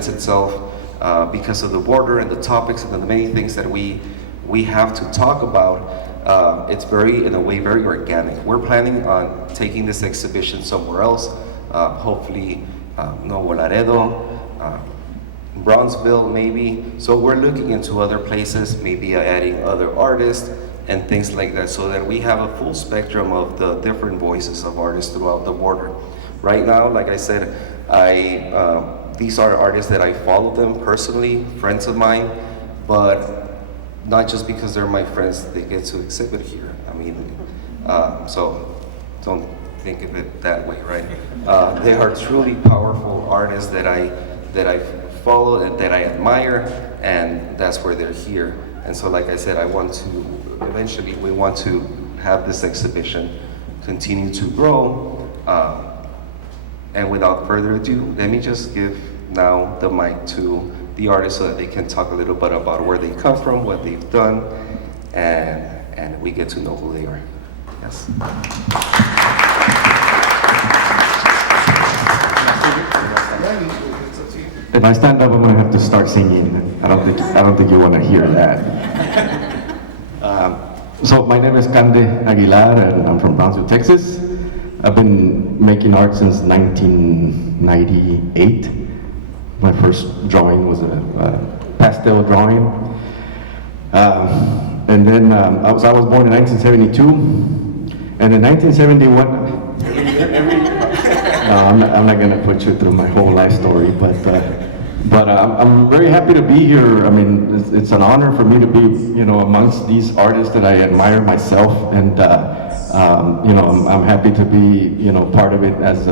presents itself because of the border and the topics and the many things that we have to talk about. It's very, in a way, very organic. We're planning on taking this exhibition somewhere else, hopefully Nuevo Laredo, Bronzeville maybe. So we're looking into other places, maybe adding other artists and things like that, so that we have a full spectrum of the different voices of artists throughout the border. Right now, like I said, these are artists that I follow them personally, friends of mine, but not just because they're my friends, they get to exhibit here. I mean, so don't think of it that way, right? They are truly powerful artists that I follow and that I admire, and that's where they're here. And so, like I said, eventually we want to have this exhibition continue to grow. And without further ado, let me just give now the mic to the artists so that they can talk a little bit about where they come from, what they've done, and we get to know who they are. Yes. If I stand up, I'm gonna have to start singing. I don't think you want to hear that. So my name is Cande Aguilar, and I'm from Brownsville, Texas. I've been making art since 1998. My first drawing was a pastel drawing. And then I was born in 1972. And in 1971, no, I'm not going to put you through my whole life story, but I'm very happy to be here. I mean, it's an honor for me to be, amongst these artists that I admire myself, and I'm happy to be, part of it as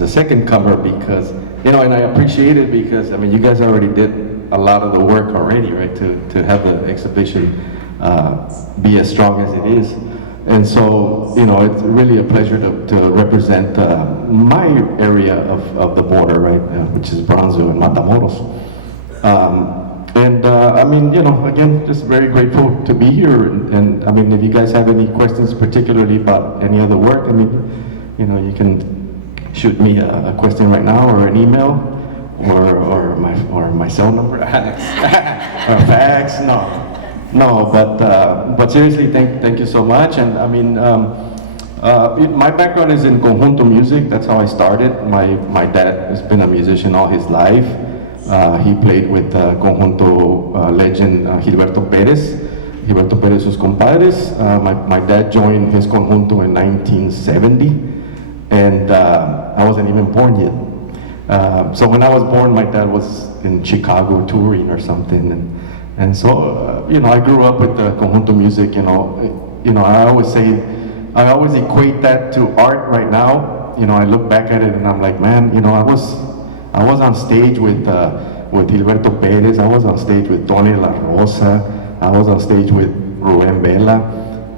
a second comer, because, and I appreciate it because, you guys already did a lot of the work already, right, to have the exhibition be as strong as it is. And so, it's really a pleasure to represent my area of the border, right, which is Bronzeville and Matamoros. Again, just very grateful to be here. And if you guys have any questions, particularly about any other work, you can shoot me a question right now, or an email, or my cell number, or fax. No, but seriously, thank you so much. And my background is in conjunto music. That's how I started. My dad has been a musician all his life. He played with conjunto legend Gilberto Pérez sus compadres. My dad joined his conjunto in 1970, and I wasn't even born yet. So when I was born, my dad was in Chicago touring or something, and so I grew up with the conjunto music. I always equate that to art right now. I look back at it and I'm like, man, I was on stage with Gilberto Pérez. I was on stage with Tony La Rosa. I was on stage with Rubén Vela,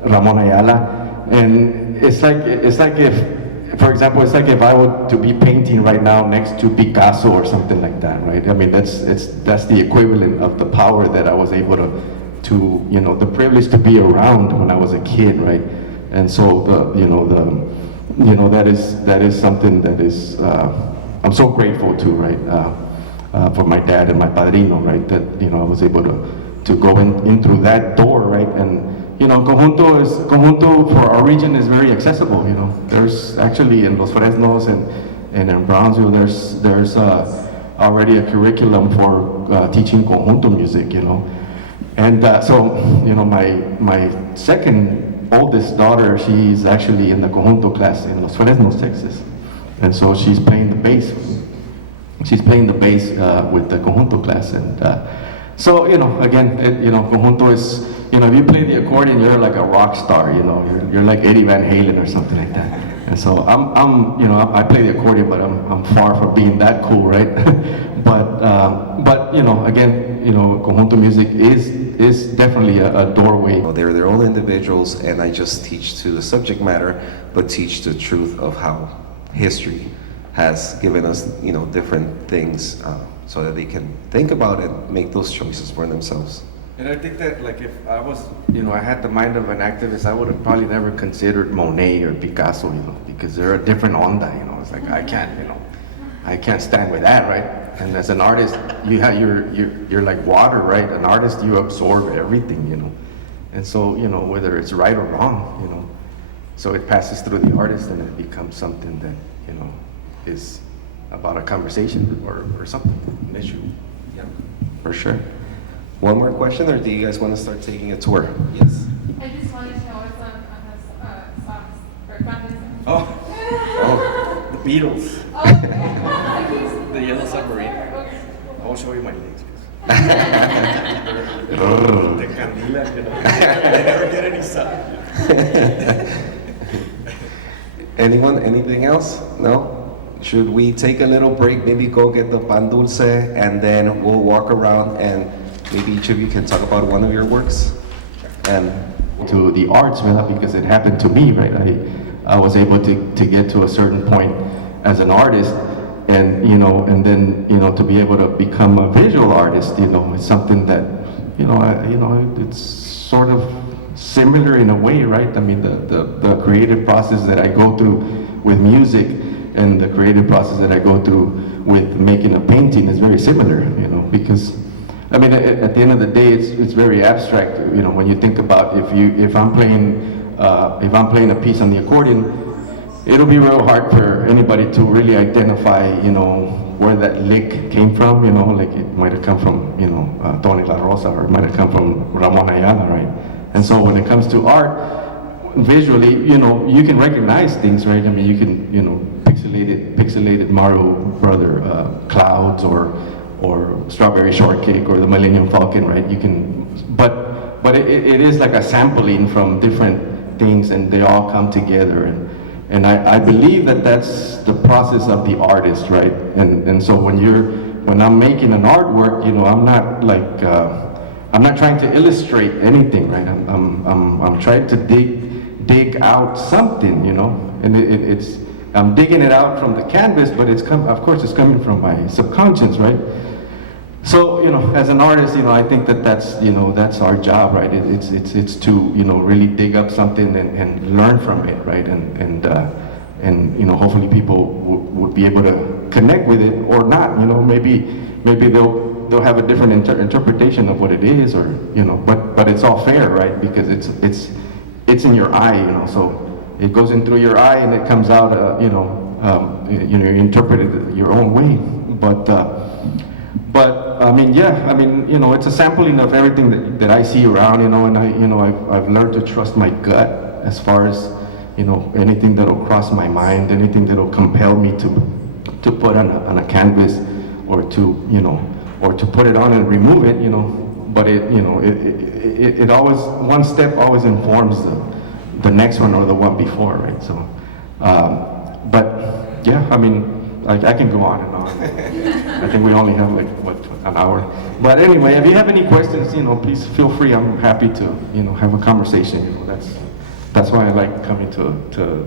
Ramón Ayala, and it's like if, for example, it's like if I were to be painting right now next to Picasso or something like that, right? That's the equivalent of the power that I was able to the privilege to be around when I was a kid, right? And so that is something that is I'm so grateful to, right? For my dad and my padrino, right? That I was able to go in through that door, right? And conjunto for our region is very accessible. There's actually in Los Fresnos and in Brownsville, there's already a curriculum for teaching conjunto music. And so my second oldest daughter, she's actually in the conjunto class in Los Fresnos, Texas, and so she's playing the bass. She's playing the bass with the conjunto class, and so again, conjunto is if you play the accordion, you're like a rock star. You're like Eddie Van Halen or something like that. And so I play the accordion, but I'm far from being that cool, right? but again, conjunto music is definitely a doorway. They're their own individuals, and I just teach to the subject matter, but teach the truth of how history has given us, different things, so that they can think about it, make those choices for themselves. And I think that, like, if I was, I had the mind of an activist, I would have probably never considered Monet or Picasso, because they're a different onda, it's like, I can't, I can't stand with that, right? And as an artist, you're like water, right? An artist, you absorb everything, you know. And so, you know, whether it's right or wrong, you know, so it passes through the artist and it becomes something that, you know, is about a conversation or something, an issue. Yeah. For sure. One more question, or do you guys want to start taking a tour? Yes. I just wanted to know what's on his socks or buttons. Oh, Oh, the Beatles. Oh, okay. The Yellow Submarine. Okay. I won't show you my legs. The Candila, you know. They never get any sun. anyone, anything else? No? Should we take a little break, maybe go get the pan dulce, and then we'll walk around and maybe each of you can talk about one of your works? And To the arts, ¿verdad? Because it happened to me, right? I was able to get to a certain point as an artist, and you know, and then you know, to be able to become a visual artist, you know, it's something that you know, it's sort of similar in a way, right? I mean, the creative process that I go through with music and the creative process that I go through with making a painting is very similar, you know, because I mean, at the end of the day, it's very abstract. You know, when you think about if I'm playing a piece on the accordion, it'll be real hard for anybody to really identify, you know, where that lick came from. You know, like it might have come from, you know, Tony La Rosa, or it might have come from Ramon Ayala, right? And so when it comes to art, visually, you know, you can recognize things, right? I mean, you can, you know, pixelated Mario Brother clouds or Strawberry Shortcake or the Millennium Falcon, right? You can, but it is like a sampling from different things, and they all come together. And I believe that that's the process of the artist, right? And so when I'm making an artwork, you know, I'm not like I'm not trying to illustrate anything, right? I'm trying to dig out something, you know, and I'm digging it out from the canvas, but of course it's coming from my subconscious, right? So, you know, as an artist, you know, I think that's our job, right? It's to, you know, really dig up something and learn from it, right? And you know, hopefully people would be able to connect with it or not, you know, maybe they'll have a different interpretation of what it is, or, you know, but it's all fair, right? Because it's in your eye, you know, so it goes in through your eye and it comes out, you interpret it your own way, but I mean, yeah, I mean, you know, it's a sampling of everything that I see around, you know, and I've learned to trust my gut as far as, you know, anything that'll cross my mind, anything that'll compel me to put on a canvas, or to, you know, or to put it on and remove it, you know, but it always, one step always informs the next one or the one before, right? So, but yeah, I mean, I can go on and on. I think we only have like, an hour. But anyway, if you have any questions, you know, please feel free. I'm happy to, you know, have a conversation. You know, that's why I like coming to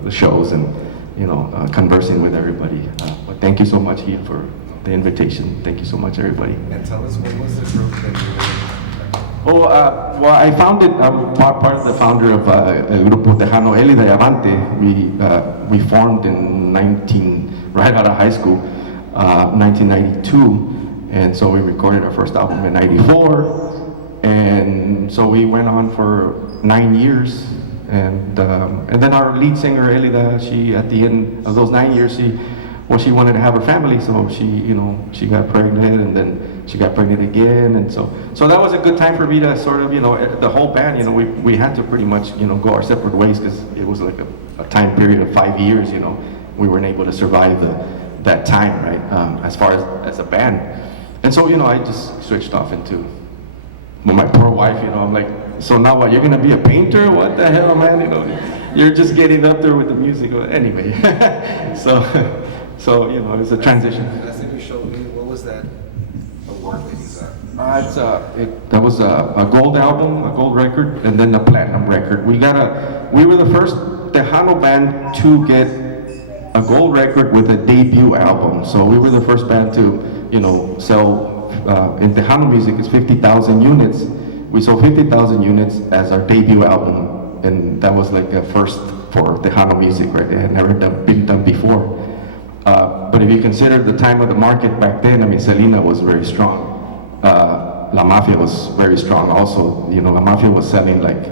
the shows and, you know, conversing with everybody. But thank you so much, Ian, for the invitation. Thank you so much, everybody. and tell us, what was the group that you were? Oh, well, I founded, I'm part of the founder of El Grupo Tejano Elida y Avante. We formed in right out of high school, 1992. And so we recorded our first album in 94. And so we went on for 9 years. And then our lead singer, Elida, she, at the end of those 9 years, she wanted to have her family, so she got pregnant, and then she got pregnant again, and so that was a good time for me to sort of, the whole band, we had to pretty much, go our separate ways, because it was like a time period of 5 years, we weren't able to survive that time, right, as far as a band. And so, I just switched off into, my poor wife, I'm like, so now what, you're gonna be a painter? What the hell, man, you're just getting up there with the music, anyway. So, it's a transition. Last thing you showed me, what was that award that you got? That was a gold album, a gold record, and then a platinum record. We were the first Tejano band to get a gold record with a debut album. So we were the first band to, sell, in Tejano music, it's 50,000 units. We sold 50,000 units as our debut album, and that was like a first for Tejano music, right? It had never been done before. But if you consider the time of the market back then, I mean, Selena was very strong. La Mafia was very strong also. You know, La Mafia was selling like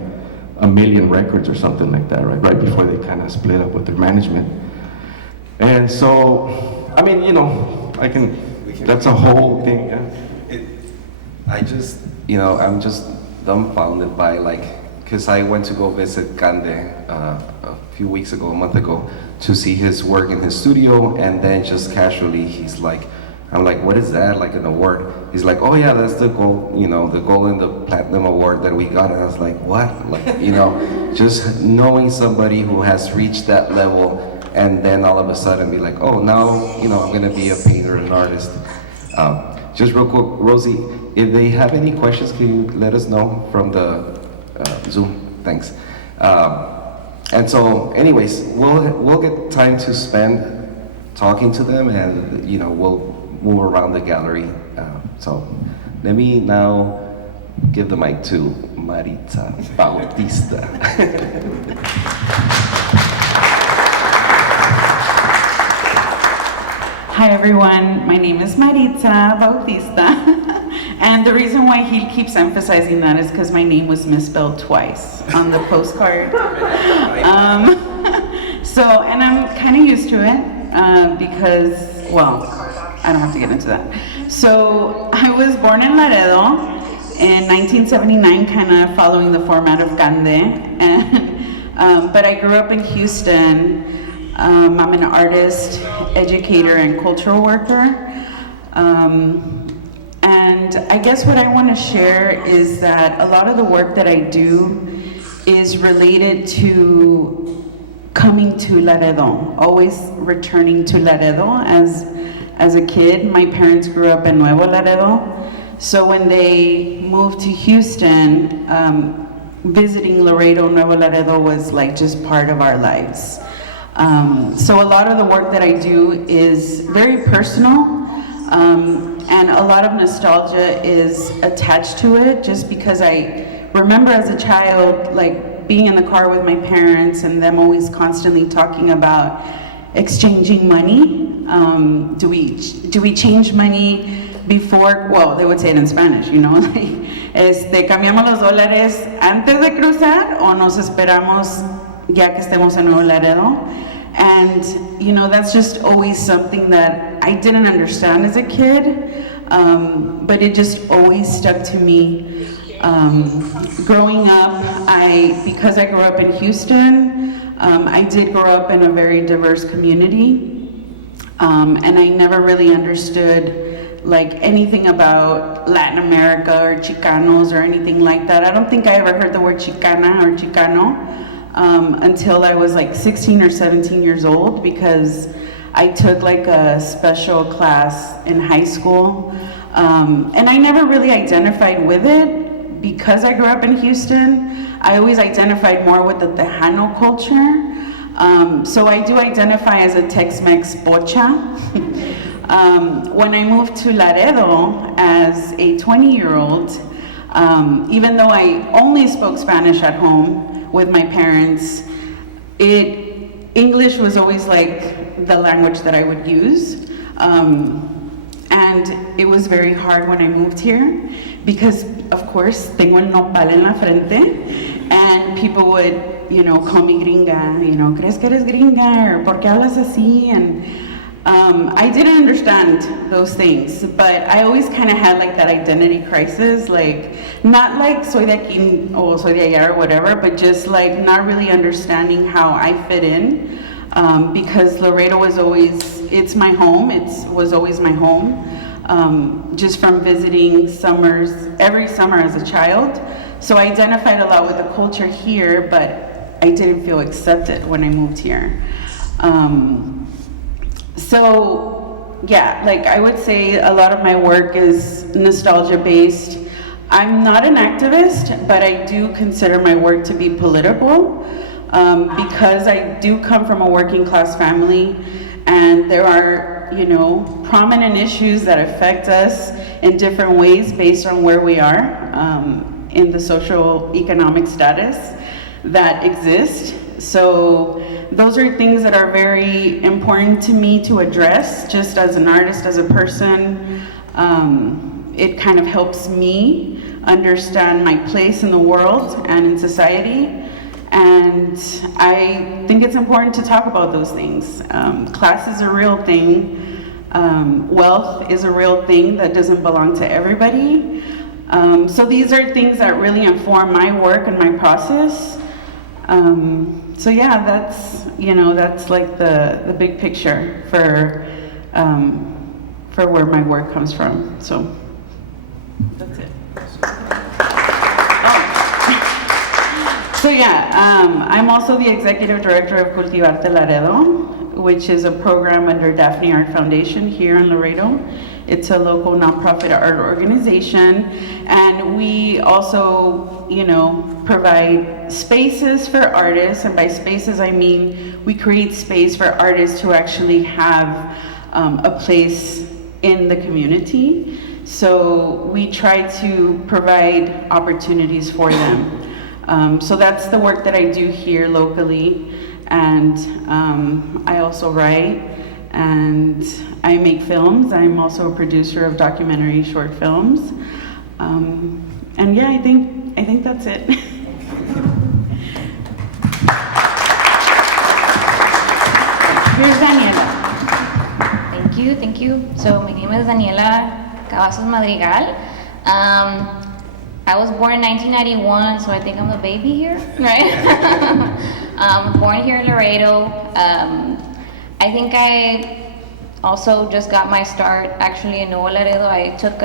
1 million records or something like that, right before they kind of split up with their management. And so, I mean, you know, that's a whole thing, yeah. I just, you know, I'm just dumbfounded by like, because I went to go visit Cande a few weeks ago, a month ago, to see his work in his studio, and then just casually he's like, I'm like, what is that, like an award? He's like, oh yeah, that's the gold, you know, the gold and the platinum award that we got. And I was like, what? Like, you know, just knowing somebody who has reached that level, and then all of a sudden be like, oh, now, you know, I'm gonna be a painter and artist. Just real quick, Rosie, if they have any questions, can you let us know from the Zoom? Thanks. And so, anyways, we'll get time to spend talking to them, and you know, we'll move around the gallery. So, let me now give the mic to Maritza Bautista. Hi everyone, my name is Maritza Bautista, and the reason why he keeps emphasizing that is because my name was misspelled twice on the postcard. And I'm kind of used to it because, well, I don't have to get into that. So I was born in Laredo in 1979, kind of following the format of Cande, and but I grew up in Houston. I'm an artist, educator, and cultural worker. And I guess what I want to share is that a lot of the work that I do is related to coming to Laredo, always returning to Laredo. As a kid, my parents grew up in Nuevo Laredo. So when they moved to Houston, visiting Laredo, Nuevo Laredo was like just part of our lives. So a lot of the work that I do is very personal, and a lot of nostalgia is attached to it, just because I remember as a child, like being in the car with my parents and them always constantly talking about exchanging money. Do we change money before? Well, they would say it in Spanish, you know, like, cambiamos los dólares antes de cruzar o nos esperamos ya que estemos en Nuevo Laredo. And, you know, that's just always something that I didn't understand as a kid, but it just always stuck to me. Growing up, because I grew up in Houston, I did grow up in a very diverse community, and I never really understood like anything about Latin America or Chicanos or anything like that. I don't think I ever heard the word Chicana or Chicano until I was like 16 or 17 years old, because I took like a special class in high school, and I never really identified with it because I grew up in Houston. I always identified more with the Tejano culture, so I do identify as a Tex-Mex pocha. When I moved to Laredo as a 20-year-old, even though I only spoke Spanish at home with my parents, English was always like the language that I would use. And it was very hard when I moved here because, of course, tengo el nopal en la frente, and people would, you know, call me gringa, you know, ¿crees que eres gringa? Or ¿por qué hablas así? And I didn't understand those things, but I always kind of had like that identity crisis, like not like soy de aquí or soy de allá or whatever, but just like not really understanding how I fit in, because Laredo was always, it's my home, was always my home, just from visiting every summer as a child. So I identified a lot with the culture here, but I didn't feel accepted when I moved here. So yeah, like I would say a lot of my work is nostalgia based. I'm not an activist, but I do consider my work to be political, because I do come from a working class family, and there are, you know, prominent issues that affect us in different ways based on where we are in the social economic status that exist. So those are things that are very important to me to address, just as an artist, as a person. It kind of helps me understand my place in the world and in society. And I think it's important to talk about those things. Class is a real thing. Wealth is a real thing that doesn't belong to everybody. So these are things that really inform my work and my process. So yeah, that's like the big picture for where my work comes from. So that's it. So yeah, I'm also the executive director of Cultivarte Laredo, which is a program under Daphne Art Foundation here in Laredo. It's a local nonprofit art organization, and we also, provide spaces for artists, and by spaces I mean we create space for artists to actually have a place in the community. So we try to provide opportunities for them. So that's the work that I do here locally, and I also write and I make films. I'm also a producer of documentary short films, and yeah, I think that's it. Here's Daniela. Thank you. So my name is Daniela Cavazos Madrigal. I was born in 1991, so I think I'm a baby here, right? Born here in Laredo. I think I also just got my start actually in Nuevo Laredo. I took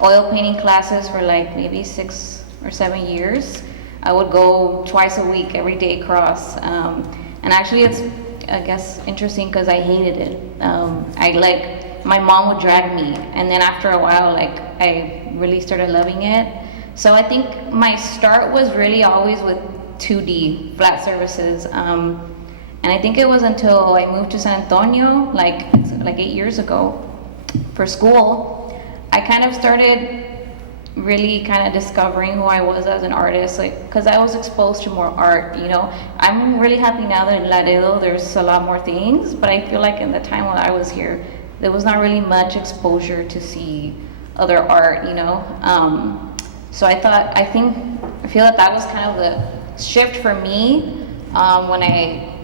oil painting classes for like maybe 6 or 7 years. I would go twice a week, every day across. And actually it's, I guess, interesting because I hated it. My mom would drag me, and then after a while, I really started loving it. So I think my start was really always with 2D, flat surfaces. And I think it was until I moved to San Antonio, like 8 years ago, for school, I kind of started really kind of discovering who I was as an artist, because I was exposed to more art, I'm really happy now that in Laredo there's a lot more things, but I feel like in the time when I was here, there was not really much exposure to see other art, So I feel that was kind of the shift for me when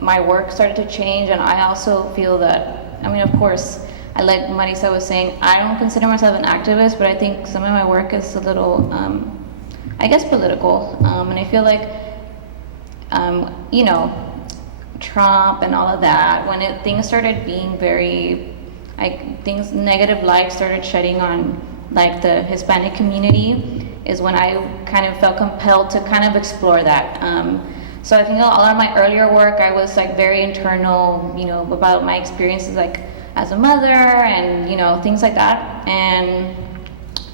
my work started to change, and I also feel that, of course, like Marisa was saying, I don't consider myself an activist, but I think some of my work is a little, I guess, political, and I feel like, Trump and all of that, when things started being very, negative light started shedding on the Hispanic community, is when I kind of felt compelled to kind of explore that. So I think a lot of my earlier work, I was very internal, about my experiences as a mother and things like that. And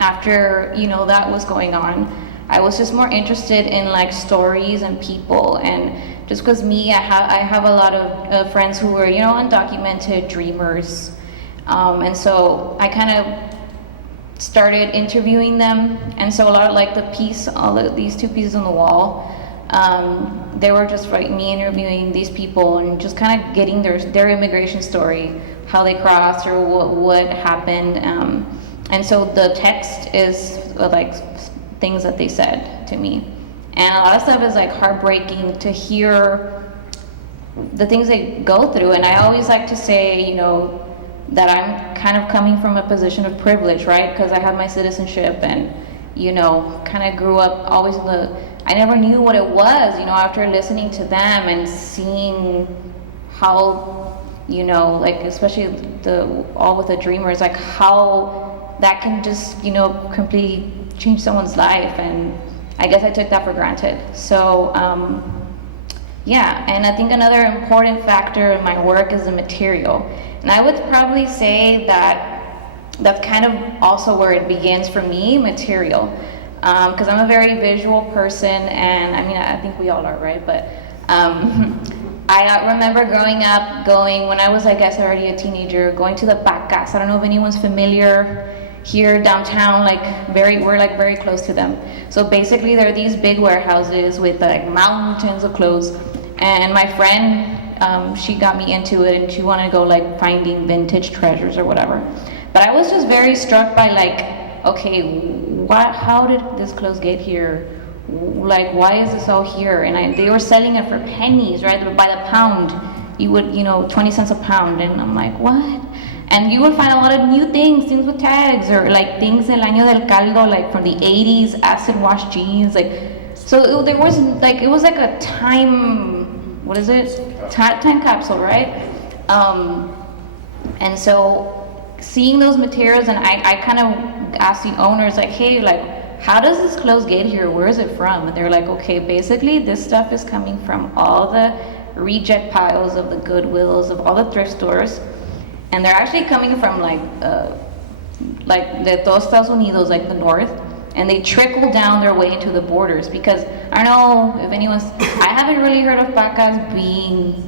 after that was going on, I was just more interested in stories and people, and just because I have a lot of friends who were undocumented dreamers, and so I kind of started interviewing them. And so a lot of all of these 2 pieces on the wall, they were just me interviewing these people and just kind of getting their immigration story, how they crossed or what happened. And so the text is things that they said to me. And a lot of stuff is heartbreaking to hear the things they go through. And I always like to say, that I'm kind of coming from a position of privilege, right? Because I have my citizenship and, kind of grew up always I never knew what it was, after listening to them and seeing how, especially all with the dreamers, how that can just, completely change someone's life. And I guess I took that for granted. So, yeah, and I think another important factor in my work is the material. And I would probably say that's kind of also where it begins for me, material. Because I'm a very visual person, and I think we all are, right? But I remember growing up, when I was, I guess, already a teenager, going to the Pacas. I don't know if anyone's familiar here downtown, we're very close to them. So basically there are these big warehouses with mountains of clothes, And my friend, she got me into it, and she wanted to go like finding vintage treasures or whatever. But I was just very struck by like, okay, how did this clothes get here? Like, why is this all here? And they were selling it for pennies, right? By the pound. You would, 20 cents a pound. And I'm like, what? And you would find a lot of new things with tags, or like things del año del caldo, like from the 80s, acid wash jeans, like, so there was like, it was like a time, what is it? Time capsule, right? And so seeing those materials, and I kind of asked the owners, like, hey, like, how does this clothes get here? Where is it from? And they're like, okay, basically this stuff is coming from all the reject piles of the Goodwills, of all the thrift stores. And they're actually coming from like the dos Estados Unidos, like the north, and they trickle down their way into the borders, because I don't know if anyone's, I haven't really heard of pacas being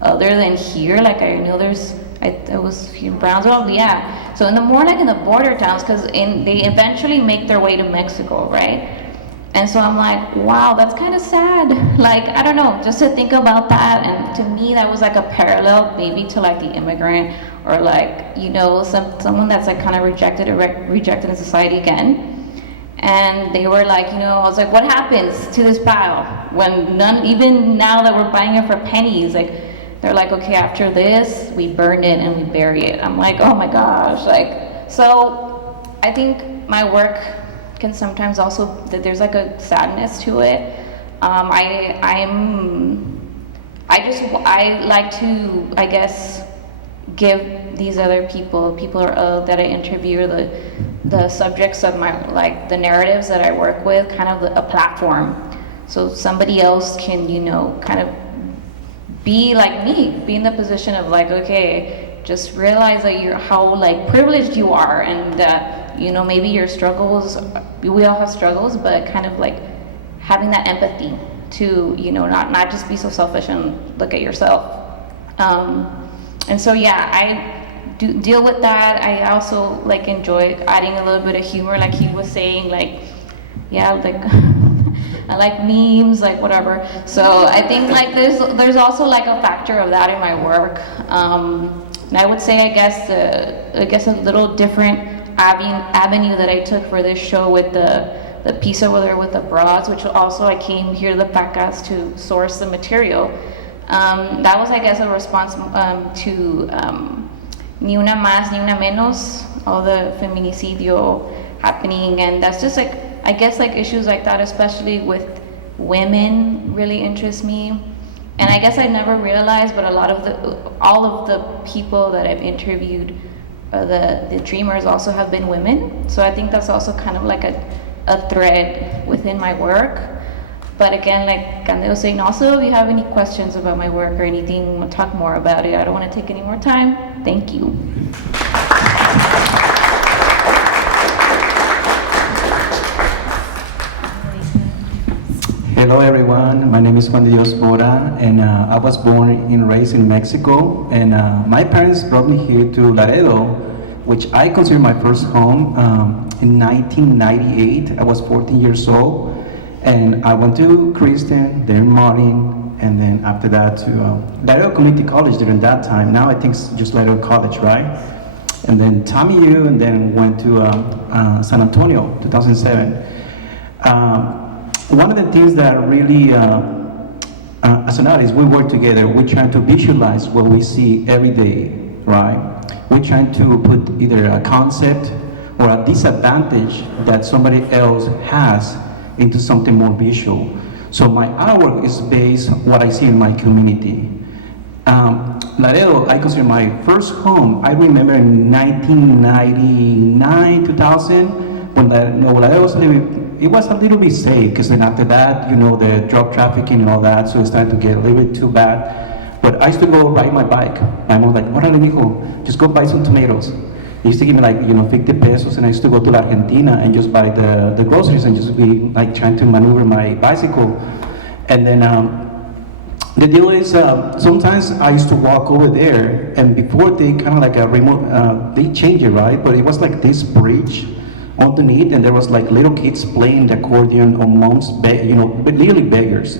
other than here. Like I know I was here in Brownsville, yeah. So in the more like in the border towns, because they eventually make their way to Mexico, right? And so I'm like, wow, that's kind of sad. Like, I don't know, just to think about that. And to me, that was like a parallel maybe to like the immigrant, or like, someone that's like kind of rejected in society again. And they were like, I was like, what happens to this pile when even now that we're buying it for pennies, like, they're like, okay, after this, we burn it and we bury it. I'm like, oh my gosh, like, so I think my work can sometimes also, that there's like a sadness to it. I like to, I guess, give these other people that I interview, or the subjects of my, like the narratives that I work with, kind of a platform, so somebody else can, kind of be like me, be in the position of like, okay, just realize that how like privileged you are, and maybe your struggles, we all have struggles, but kind of like having that empathy to, not just be so selfish and look at yourself. And so, yeah, I do deal with that. I also like enjoy adding a little bit of humor, like he was saying, like, yeah, like I like memes, like whatever. So I think like there's also like a factor of that in my work. And I would say, I guess a little different avenue that I took for this show with the piece over there with the bras, which also I came here to the Pacas to source the material. That was, I guess, a response to Ni Una Más, Ni Una Menos, all the feminicidio happening, and that's just like, I guess, like issues like that, especially with women, really interest me. And I guess I never realized, but all of the people that I've interviewed, the dreamers, also have been women. So I think that's also kind of like a thread within my work. But again, like Candelo was saying, also, if you have any questions about my work or anything, we'll talk more about it. I don't want to take any more time. Thank you. Hello everyone, my name is Juan de Dios Mora, and I was born and raised in Mexico, and my parents brought me here to Laredo, which I consider my first home. In 1998, I was 14 years old, and I went to Christian, then Martin, and then after that to Laredo Community College during that time. Now I think it's just Laredo College, right? And then Tommy U, and then went to San Antonio, 2007. One of the things that really, as an artist, we work together. We're trying to visualize what we see every day, right? We're trying to put either a concept or a disadvantage that somebody else has into something more visual. So my artwork is based on what I see in my community. Laredo, I consider my first home. I remember in 1999, 2000, when Laredo was it was a little bit safe, because then after that, the drug trafficking and all that, so it started to get a little bit too bad. But I used to go ride my bike. My mom was like, "Órale, mijo, just go buy some tomatoes." He used to give me like 50 pesos, and I used to go to Argentina and just buy the groceries and just be like trying to maneuver my bicycle. And then the deal is, sometimes I used to walk over there, and before they kind of like they changed it, right? But it was like this bridge underneath, and there was like little kids playing the accordion amongst, literally beggars.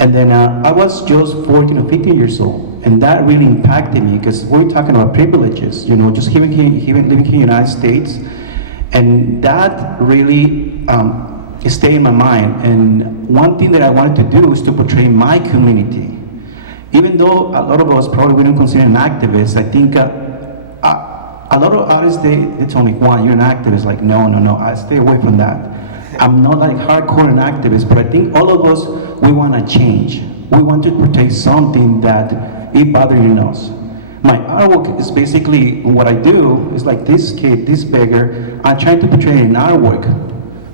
And then I was just 14 or 15 years old, and that really impacted me because we're talking about privileges, you know, just living here in the United States, and that really stayed in my mind. And one thing that I wanted to do is to portray my community. Even though a lot of us probably wouldn't consider an activist, I think a lot of artists, they told me, Juan, you're an activist. Like, no, I stay away from that. I'm not like hardcore an activist, but I think all of us, we want to change. We want to portray something that is bothering us. My artwork is basically, what I do is like this kid, this beggar, I'm trying to portray an artwork.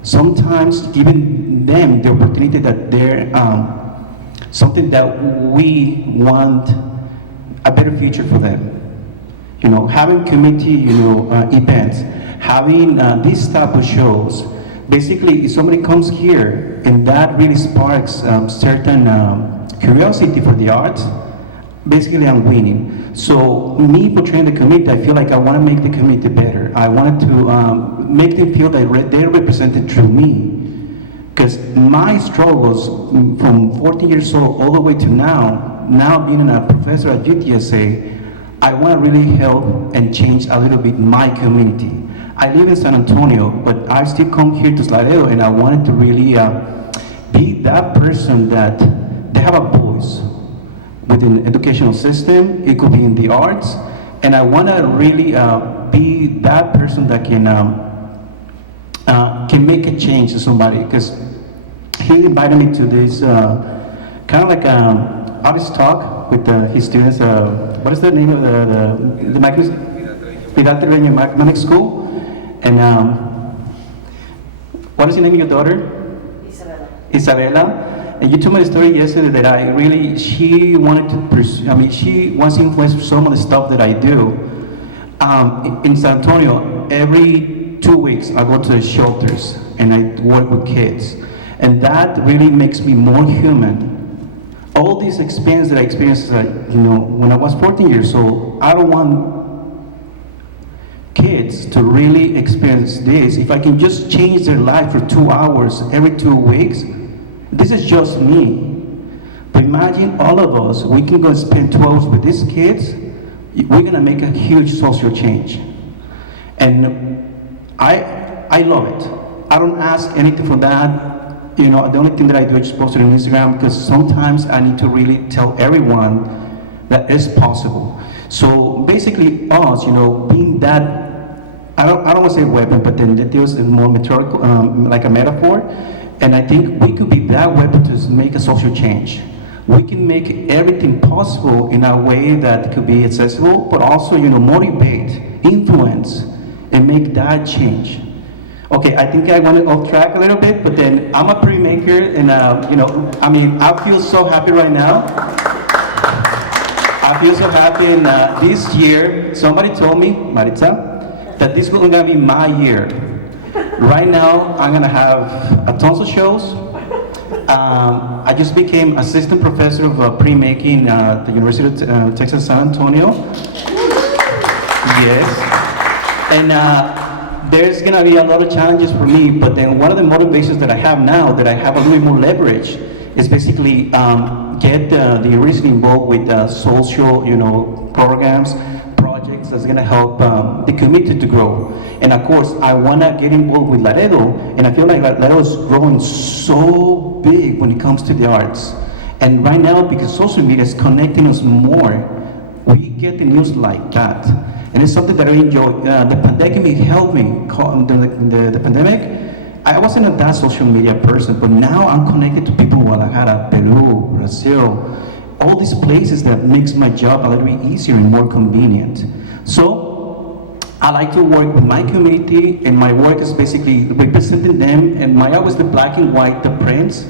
Sometimes giving them the opportunity that they're, something that we want a better future for them. You know, having community, events, having these type of shows. Basically, if somebody comes here and that really sparks certain curiosity for the arts, basically I'm winning. So me portraying the community, I feel like I want to make the community better. I wanted to make them feel that they're represented through me. Because my struggles from 14 years old all the way to now being a professor at UTSA, I want to really help and change a little bit my community. I live in San Antonio, but I still come here to Laredo, and I wanted to really be that person that they have a voice within the educational system. It could be in the arts, and I want to really be that person that can make a change to somebody. Because he invited me to this kind of like artist talk with his students. What is the name of the Vidal Treviño Magnet School? And what is the name of your daughter? Isabella. And you told me the story yesterday that she wanted to pursue, she wants to influence some of the stuff that I do. In San Antonio, every 2 weeks I go to the shelters and I work with kids. And that really makes me more human. All this experience that I experienced, when I was 14 years old, I don't want kids to really experience this. If I can just change their life for 2 hours every 2 weeks, this is just me. But imagine all of us, we can go spend 2 hours with these kids, we're gonna make a huge social change. And I love it. I don't ask anything for that. The only thing that I do is post it on Instagram because sometimes I need to really tell everyone that it's possible. So basically us, being that, I don't want to say weapon, but then that is more metaphorical, like a metaphor. And I think we could be that weapon to make a social change. We can make everything possible in a way that could be accessible, but also, motivate, influence, and make that change. Okay, I think I went off track a little bit, but then I'm a printmaker, and I feel so happy right now. I feel so happy, and this year, somebody told me, Maritza, that this was gonna be my year. Right now, I'm gonna have a tons of shows. I just became assistant professor of printmaking at the University of Texas San Antonio. Yes, and there's gonna be a lot of challenges for me, but then one of the motivations that I have now, that I have a little more leverage, is basically get the university involved with social, programs, projects that's gonna help the community to grow. And of course, I wanna get involved with Laredo, and I feel like Laredo is growing so big when it comes to the arts. And right now, because social media is connecting us more, we get the news like that. And it's something that I enjoy. The pandemic helped me. The pandemic, I wasn't a that social media person, but now I'm connected to people in Guadalajara, Peru, Brazil, all these places that makes my job a little bit easier and more convenient. So I like to work with my community, and my work is basically representing them, and my art is the black and white, the prints.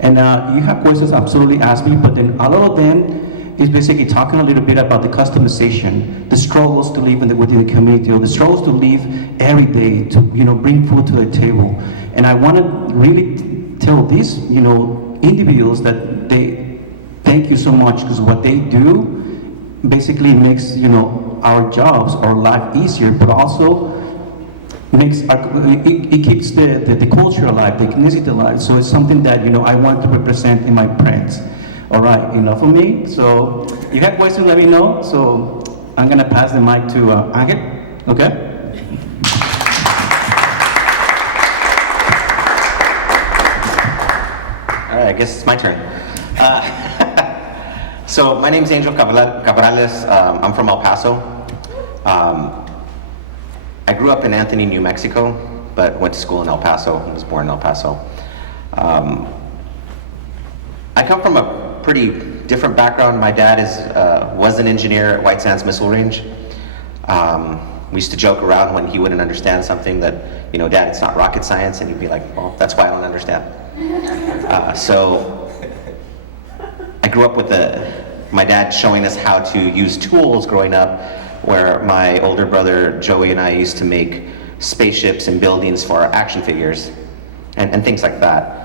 And you have questions, absolutely ask me, but then a lot of them is basically talking a little bit about the customization, the struggles to live within the community, or the struggles to live every day, to bring food to the table. And I want to really tell these individuals that they thank you so much, because what they do basically makes our jobs, our life easier, but also makes it keeps the culture alive, the ethnicity alive. So it's something that I want to represent in my prints. All right, enough of me. So you have questions, let me know. So I'm gonna pass the mic to Angel, okay? All right, I guess it's my turn. So my name is Angel Cabrales. I'm from El Paso. I grew up in Anthony, New Mexico, but went to school in El Paso. I was born in El Paso. I come from a pretty different background. My dad was an engineer at White Sands Missile Range. We used to joke around when he wouldn't understand something that, Dad, it's not rocket science, and he'd be like, well, that's why I don't understand. So I grew up with my dad showing us how to use tools growing up, where my older brother Joey and I used to make spaceships and buildings for our action figures and things like that.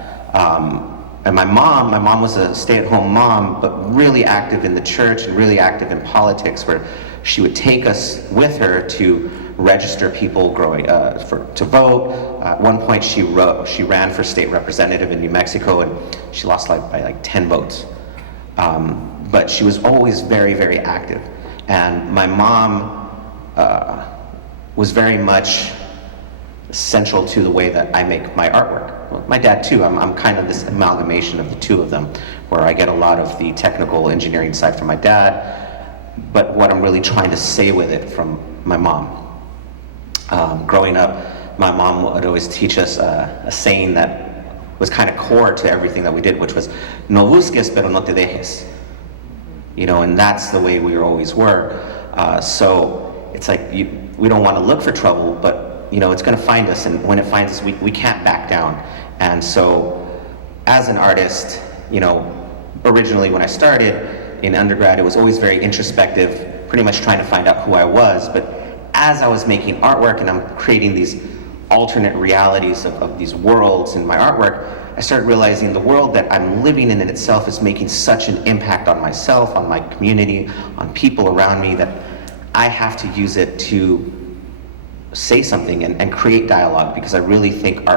And my mom was a stay-at-home mom, but really active in the church and really active in politics, where she would take us with her to register people to vote. At one point, she ran for state representative in New Mexico, and she lost by 10 votes. But she was always very, very active. And my mom was very much central to the way that I make my artwork. Well, my dad too. I'm kind of this amalgamation of the two of them, where I get a lot of the technical engineering side from my dad, but what I'm really trying to say with it from my mom. Growing up, my mom would always teach us a saying that was kind of core to everything that we did, which was, no busques, pero no te dejes. And that's the way we always were. So it's like, we don't want to look for trouble, but it's going to find us, and when it finds us, we can't back down. And so, as an artist, originally when I started in undergrad, it was always very introspective, pretty much trying to find out who I was. But as I was making artwork and I'm creating these alternate realities of these worlds in my artwork, I started realizing the world that I'm living in itself is making such an impact on myself, on my community, on people around me, that I have to use it to say something and create dialogue, because I really think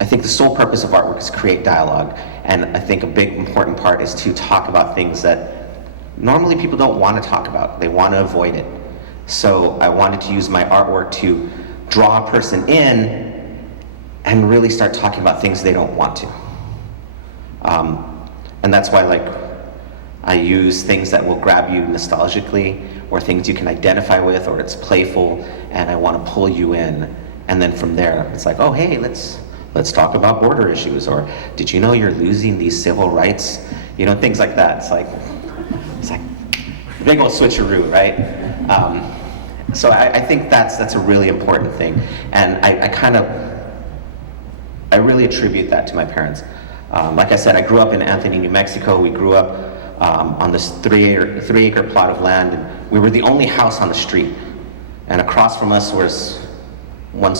I think the sole purpose of artwork is create dialogue. And I think a big important part is to talk about things that normally people don't want to talk about. They want to avoid it. So I wanted to use my artwork to draw a person in and really start talking about things they don't want to. And that's why I use things that will grab you nostalgically, or things you can identify with, or it's playful, and I want to pull you in. And then from there, it's like, oh, hey, let's talk about border issues, or did you know you're losing these civil rights? Things like that. It's like big old switcheroo, right? So I think that's a really important thing, and I really attribute that to my parents. Like I said, I grew up in Anthony, New Mexico. We grew up on this three-acre plot of land, and we were the only house on the street. And across from us was one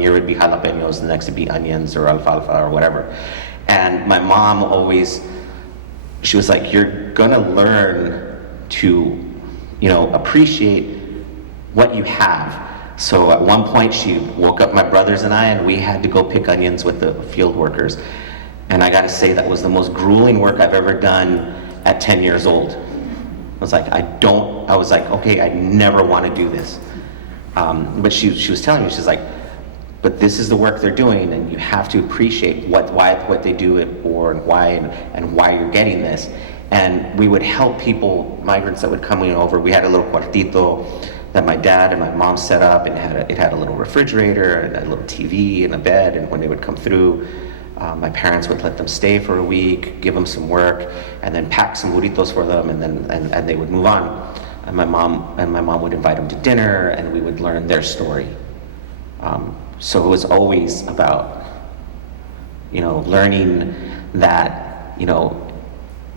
year would be jalapenos, the next would be onions or alfalfa or whatever. And my mom she was like, you're gonna learn to, appreciate what you have. So at one point she woke up my brothers and I, and we had to go pick onions with the field workers. And I gotta say, that was the most grueling work I've ever done at 10 years old. I was like, okay, I never want to do this. But she was telling me, she's like, but this is the work they're doing, and you have to appreciate what they do it for, and why you're getting this. And we would help people, migrants that would come over. We had a little cuartito that my dad and my mom set up, and it had a little refrigerator and a little TV and a bed. And when they would come through, my parents would let them stay for a week, give them some work, and then pack some burritos for them, and they would move on. And my mom would invite them to dinner, and we would learn their story. So it was always about, learning that,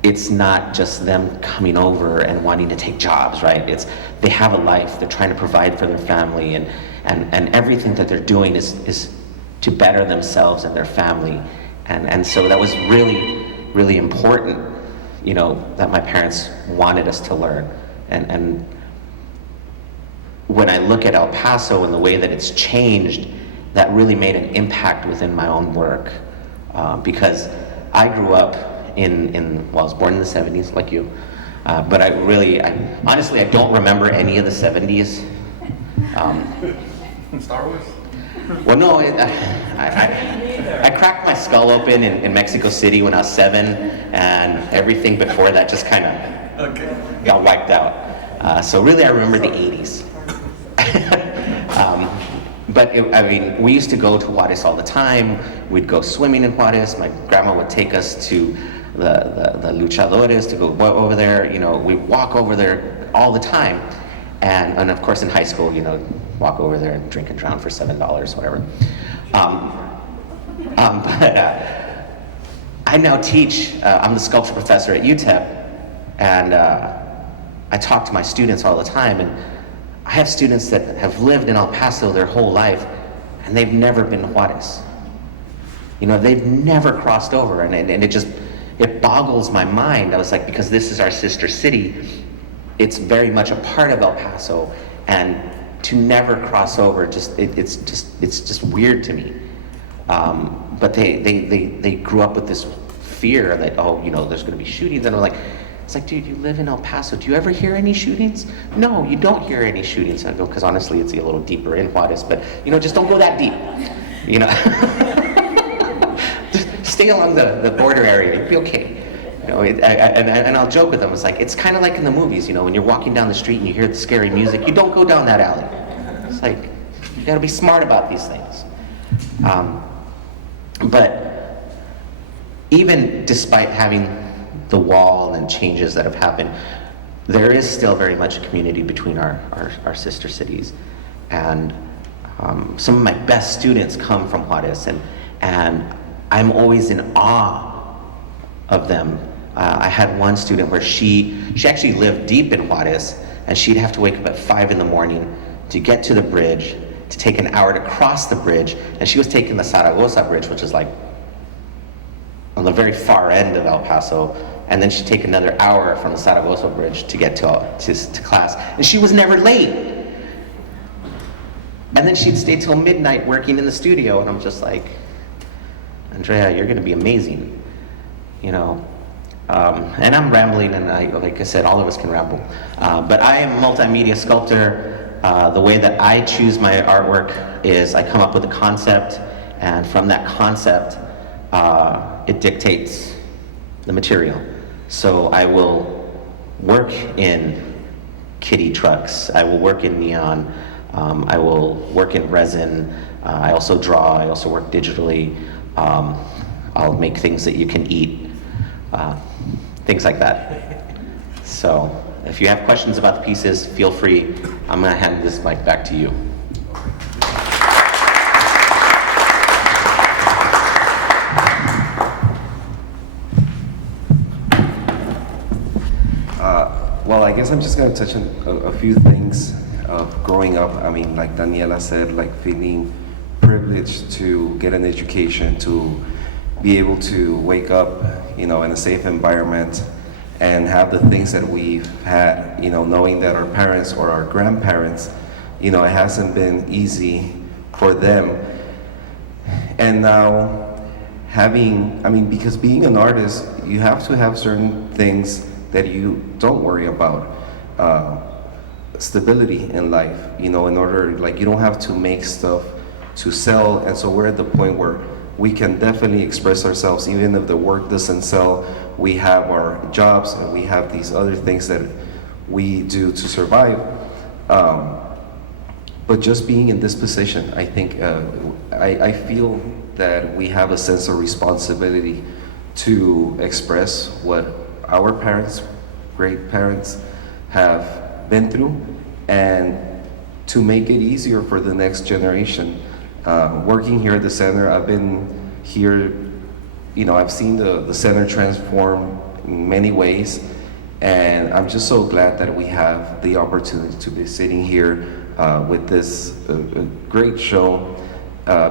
it's not just them coming over and wanting to take jobs, right? They have a life. They're trying to provide for their family, and everything that they're doing is to better themselves and their family. And so that was really, really important, that my parents wanted us to learn. And when I look at El Paso and the way that it's changed, that really made an impact within my own work. Because I grew up well, I was born in the 70s, like you. But honestly, I don't remember any of the 70s. Star Wars? Well, no, I cracked my skull open in Mexico City when I was 7, and everything before that just kind of got wiped out. So really, I remember the 80s. We used to go to Juarez all the time. We'd go swimming in Juarez. My grandma would take us to the luchadores to go over there. You know, we'd walk over there all the time. And of course, in high school, you know, walk over there and drink and drown for $7, whatever. I now teach, I'm the sculpture professor at UTEP, and I talk to my students all the time, and I have students that have lived in El Paso their whole life, and they've never been to Juarez. You know, they've never crossed over, and it boggles my mind. I was like, because this is our sister city, it's very much a part of El Paso, and to never cross over, it's just weird to me. But they grew up with this fear that, oh, you know, there's going to be shootings, and I'm like, it's like, dude, you live in El Paso. Do you ever hear any shootings? No, you don't hear any shootings. I go, because honestly, it's a little deeper in Juarez, but you know, just don't go that deep. You know, just stay along the border area. You'll be okay. You know, and I'll joke with them. It's like, it's kind of like in the movies, you know, when you're walking down the street and you hear the scary music, you don't go down that alley. It's like, you gotta be smart about these things. But even despite having the wall and changes that have happened, there is still very much a community between our sister cities. And some of my best students come from Juarez, and I'm always in awe of them. I had one student where she actually lived deep in Juarez, and she'd have to wake up at 5 in the morning to get to the bridge, to take an hour to cross the bridge, and she was taking the Zaragoza Bridge, which is like on the very far end of El Paso, and then she'd take another hour from the Zaragoza Bridge to get to class, and she was never late. And then she'd stay till midnight working in the studio, and I'm just like, Andrea, you're gonna be amazing, you know. And I'm rambling, and like I said, all of us can ramble. But I am a multimedia sculptor. The way that I choose my artwork is I come up with a concept, and from that concept, it dictates the material. So I will work in kiddie trucks. I will work in neon. I will work in resin. I also draw. I also work digitally. I'll make things that you can eat. Things like that. So if you have questions about the pieces, feel free. I'm going to hand this mic back to you. Well, I guess I'm just going to touch on a few things of growing up. I mean, like Daniela said, like feeling privileged to get an education, to be able to wake up, you know, in a safe environment and have the things that we've had, you know, knowing that our parents or our grandparents, you know, it hasn't been easy for them. And now because being an artist, you have to have certain things that you don't worry about. Stability in life, you know, in order, like, you don't have to make stuff to sell. And so we're at the point where we can definitely express ourselves, even if the work doesn't sell. We have our jobs and we have these other things that we do to survive. But just being in this position, I think, I feel that we have a sense of responsibility to express what our parents, great parents have been through, and to make it easier for the next generation. Working here at the center, I've been here, you know, I've seen the center transform in many ways, and I'm just so glad that we have the opportunity to be sitting here with this great show,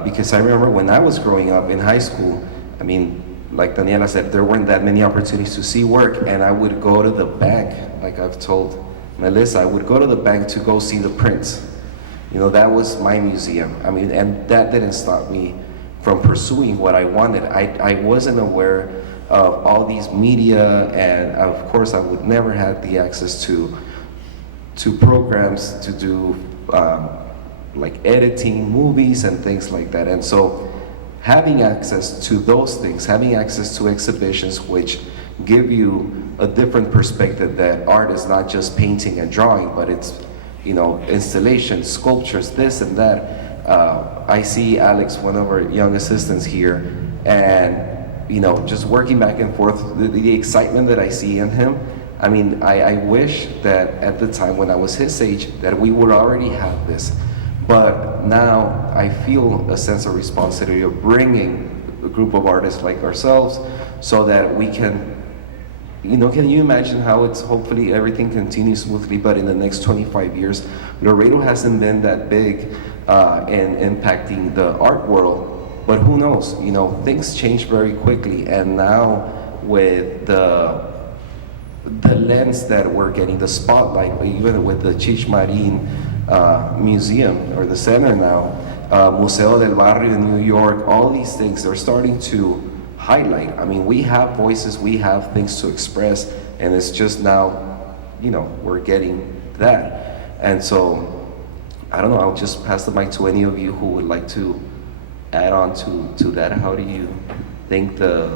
because I remember when I was growing up in high school, I mean, like Daniela said, there weren't that many opportunities to see work, and I would go to the bank, like I've told Melissa, I would go to the bank to go see the prints. You know, that was my museum. I mean, and that didn't stop me from pursuing what I wanted. I wasn't aware of all these media, and of course I would never have the access to programs to do like editing movies and things like that. And so having access to those things, having access to exhibitions which give you a different perspective, that art is not just painting and drawing, but it's, you know, installations, sculptures, this and that. I see Alex, one of our young assistants here, and you know, just working back and forth, the excitement that I see in him. I mean, I wish that at the time when I was his age that we would already have this. But now I feel a sense of responsibility of bringing a group of artists like ourselves so that we can, you know, can you imagine how it's hopefully everything continues smoothly, but in the next 25 years, Laredo hasn't been that big in impacting the art world. But who knows, you know, things change very quickly, and now with the lens that we're getting, the spotlight, even with the Chich Marin Museum, or the center now, Museo del Barrio in New York, all these things are starting to highlight. I mean, we have voices, we have things to express, and it's just now, you know, we're getting that. And so, I don't know, I'll just pass the mic to any of you who would like to add on to that. How do you think the,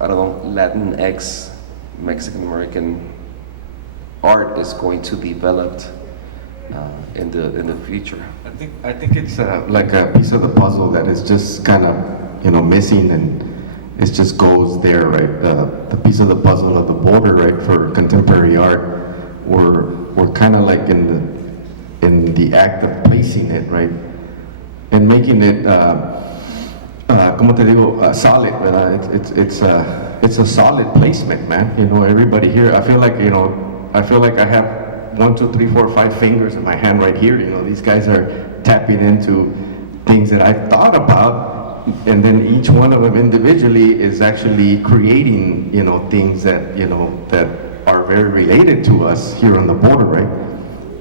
I don't know, Latinx, Mexican American art is going to develop in the future? I think it's like a piece of the puzzle that is just kind of, you know, missing, and it just goes there, right? The piece of the puzzle of the border, right, for contemporary art, we're kind of like in the act of placing it, right, and making it, como te digo, solid, ¿verdad? It's a solid placement, man. You know, everybody here, I feel like, you know, I have 1, 2, 3, 4, 5 fingers in my hand right here. You know, these guys are tapping into things that I thought about, and then each one of them individually is actually creating, you know, things that, you know, that are very related to us here on the border, right?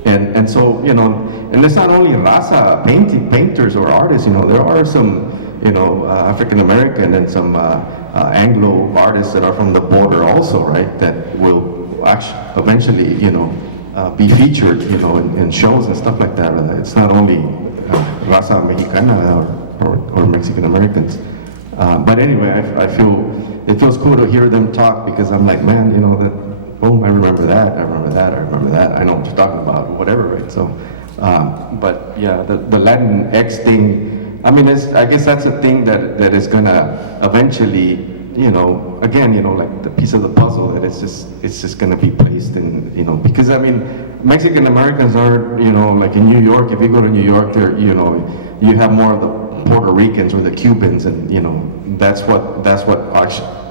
And so, you know, and it's not only raza, painters or artists, you know, there are some, you know, African American and some Anglo artists that are from the border also, right, that will actually eventually, you know, be featured, you know, in shows and stuff like that. It's not only raza mexicana or Mexican Americans. But anyway, I feel, it feels cool to hear them talk, because I'm like, man, you know, that, oh, I remember that, I remember that, I remember that, I know what you're talking about, whatever, right? So, but yeah, the Latinx thing, I mean, I guess that's a thing that is gonna eventually, you know, again, you know, like the piece of the puzzle that it's just gonna be placed in, you know, because I mean, Mexican Americans are, you know, like in New York, if you go to New York, there, you know, you have more of the Puerto Ricans or the Cubans, and you know, that's what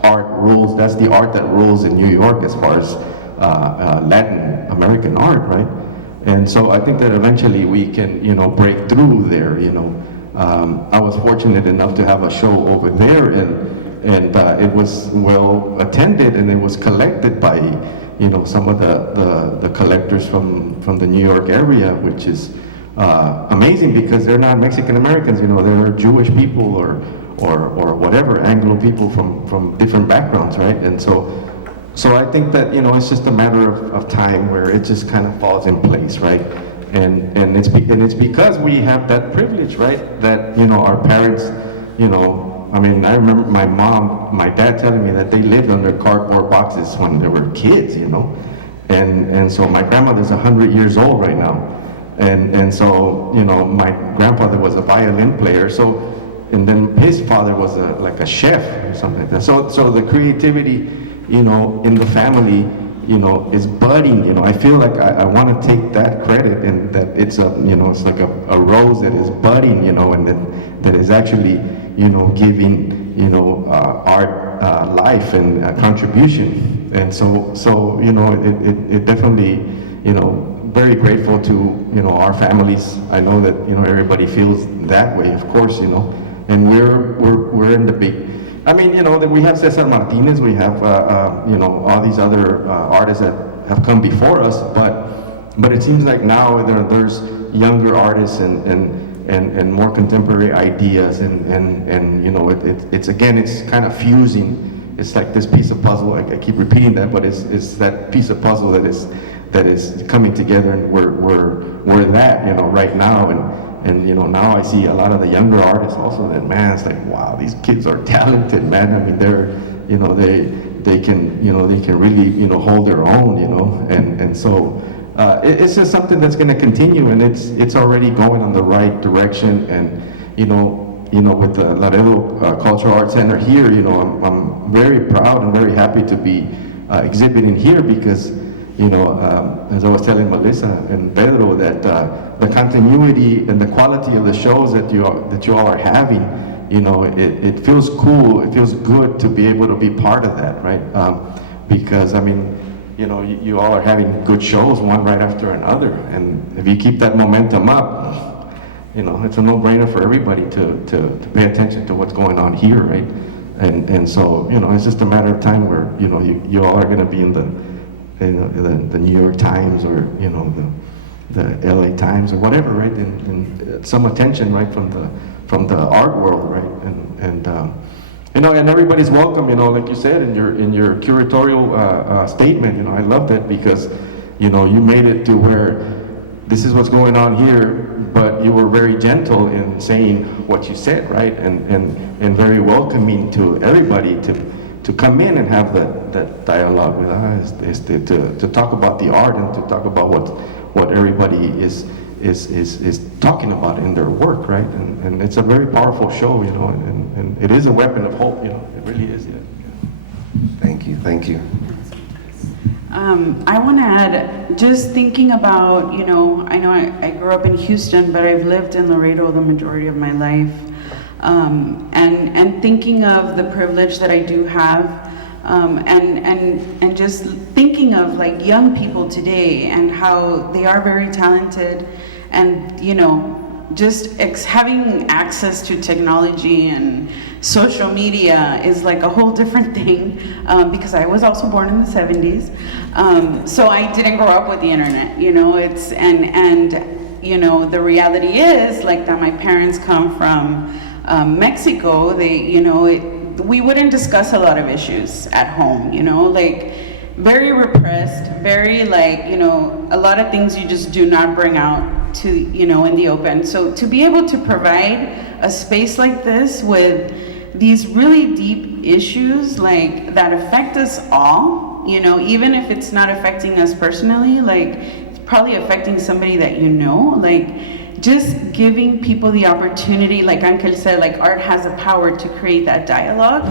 art rules. That's the art that rules in New York as far as Latin American art, right? And so I think that eventually we can, you know, break through there. You know, I was fortunate enough to have a show over there, and it was well attended, and it was collected by, you know, some of the collectors from the New York area, which is amazing, because they're not Mexican Americans, you know, they're Jewish people or whatever, Anglo people from different backgrounds, right? And so I think that, you know, it's just a matter of time where it just kind of falls in place, right? And it's because we have that privilege, right? That, you know, our parents, you know, I mean, I remember my dad telling me that they lived under cardboard boxes when they were kids, you know? And so my grandmother's 100 years old right now. And so, you know, my grandfather was a violin player, so, and then his father was like a chef or something like that. So the creativity, you know, in the family, you know, is budding. You know, I feel like I want to take that credit, and that it's you know, it's like a rose that is budding, you know, and that is actually, you know, giving, you know, art life and contribution. And so you know, it definitely, you know, very grateful to, you know, our families. I know that, you know, everybody feels that way, of course, you know, and we're in the big, I mean, you know, that we have Cesar Martinez, we have, you know, all these other artists that have come before us, but it seems like now there's younger artists and and more contemporary ideas, and you know, it's again, it's kind of fusing. It's like this piece of puzzle. I keep repeating that, but it's that piece of puzzle that is coming together, and we're that, you know, right now, and you know, now I see a lot of the younger artists also that, man, it's like, wow, these kids are talented, man. I mean, they're, you know, they can, you know, they can really, you know, hold their own, you know, and so it's just something that's going to continue, and it's already going in the right direction. And you know, with the Laredo Cultural Arts Center here, you know, I'm very proud and very happy to be exhibiting here, because, you know, as I was telling Melissa and Pedro, that the continuity and the quality of the shows that you all are having, you know, it feels cool, it feels good to be able to be part of that, right? Because, I mean, you know, you all are having good shows, one right after another, and if you keep that momentum up, you know, it's a no-brainer for everybody to pay attention to what's going on here, right? And so, you know, it's just a matter of time where, you know, you all are going to be in the New York Times, or, you know, the LA Times or whatever, right? And some attention, right, from the art world, right? And you know, and everybody's welcome, you know, like you said in your curatorial statement. You know, I loved it, because, you know, you made it to where this is what's going on here, but you were very gentle in saying what you said, right? And very welcoming to everybody to come in and have that dialogue with us, to talk about the art, and to talk about what everybody is talking about in their work, right? And it's a very powerful show, you know, and it is a weapon of hope, you know, it really is, yeah. Thank you. I want to add, just thinking about, you know I grew up in Houston, but I've lived in Laredo the majority of my life. And thinking of the privilege that I do have, and just thinking of like young people today and how they are very talented, and, you know, just having access to technology and social media is like a whole different thing, because I was also born in the 70s. So I didn't grow up with the internet, you know, and you know, the reality is like that my parents come from Mexico. They, you know, we wouldn't discuss a lot of issues at home, you know, like very repressed, very like, you know, a lot of things you just do not bring out to, you know, in the open. So to be able to provide a space like this with these really deep issues like that affect us all, you know, even if it's not affecting us personally, like it's probably affecting somebody that you know, like just giving people the opportunity, like Angel said, like art has a power to create that dialogue.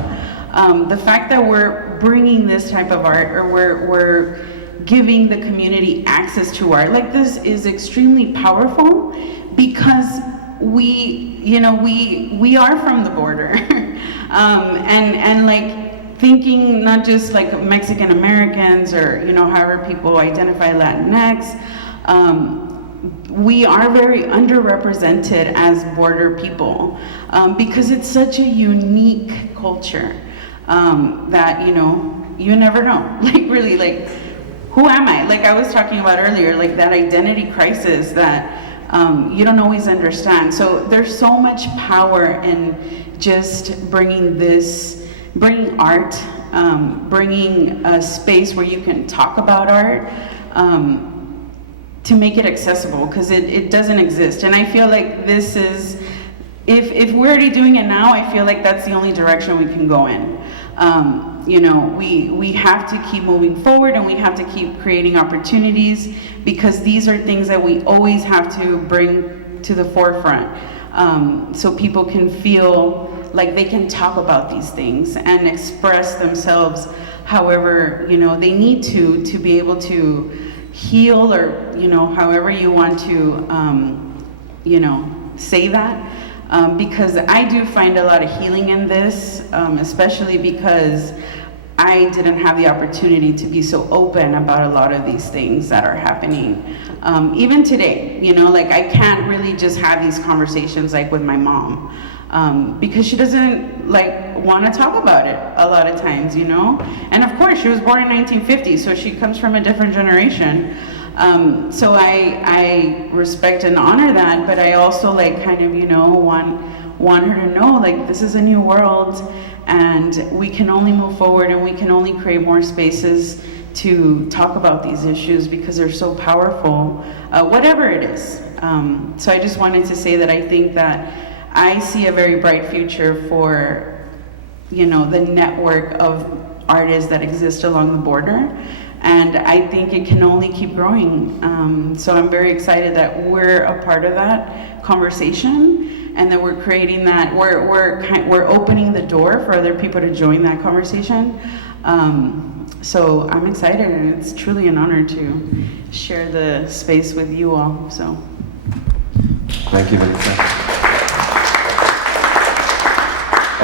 The fact that we're bringing this type of art, or we're giving the community access to art like this, is extremely powerful, because we, you know, we are from the border. And like thinking not just like Mexican Americans, or, you know, however people identify Latinx, we are very underrepresented as border people, because it's such a unique culture, that, you know, you never know, like really, like, who am I? Like I was talking about earlier, like that identity crisis that you don't always understand. So there's so much power in just bringing art, bringing a space where you can talk about art, to make it accessible, because it doesn't exist. And I feel like this is, if we're already doing it now, I feel like that's the only direction we can go in. You know, we have to keep moving forward, and we have to keep creating opportunities, because these are things that we always have to bring to the forefront, so people can feel like they can talk about these things and express themselves however, you know, they need to be able to heal, or, you know, however you want to, you know, say that. Because I do find a lot of healing in this, especially because I didn't have the opportunity to be so open about a lot of these things that are happening. Even today, you know, like I can't really just have these conversations like with my mom, because she doesn't like want to talk about it a lot of times, you know? And of course, she was born in 1950, so she comes from a different generation. So I respect and honor that, but I also like kind of, you know, want her to know like this is a new world and we can only move forward and we can only create more spaces to talk about these issues because they're so powerful, whatever it is. So I just wanted to say that I think that I see a very bright future for, you know, the network of artists that exist along the border. And I think it can only keep growing. So I'm very excited that we're a part of that conversation and that we're creating that, we're opening the door for other people to join that conversation. So I'm excited and it's truly an honor to share the space with you all, so. Thank you, Melissa.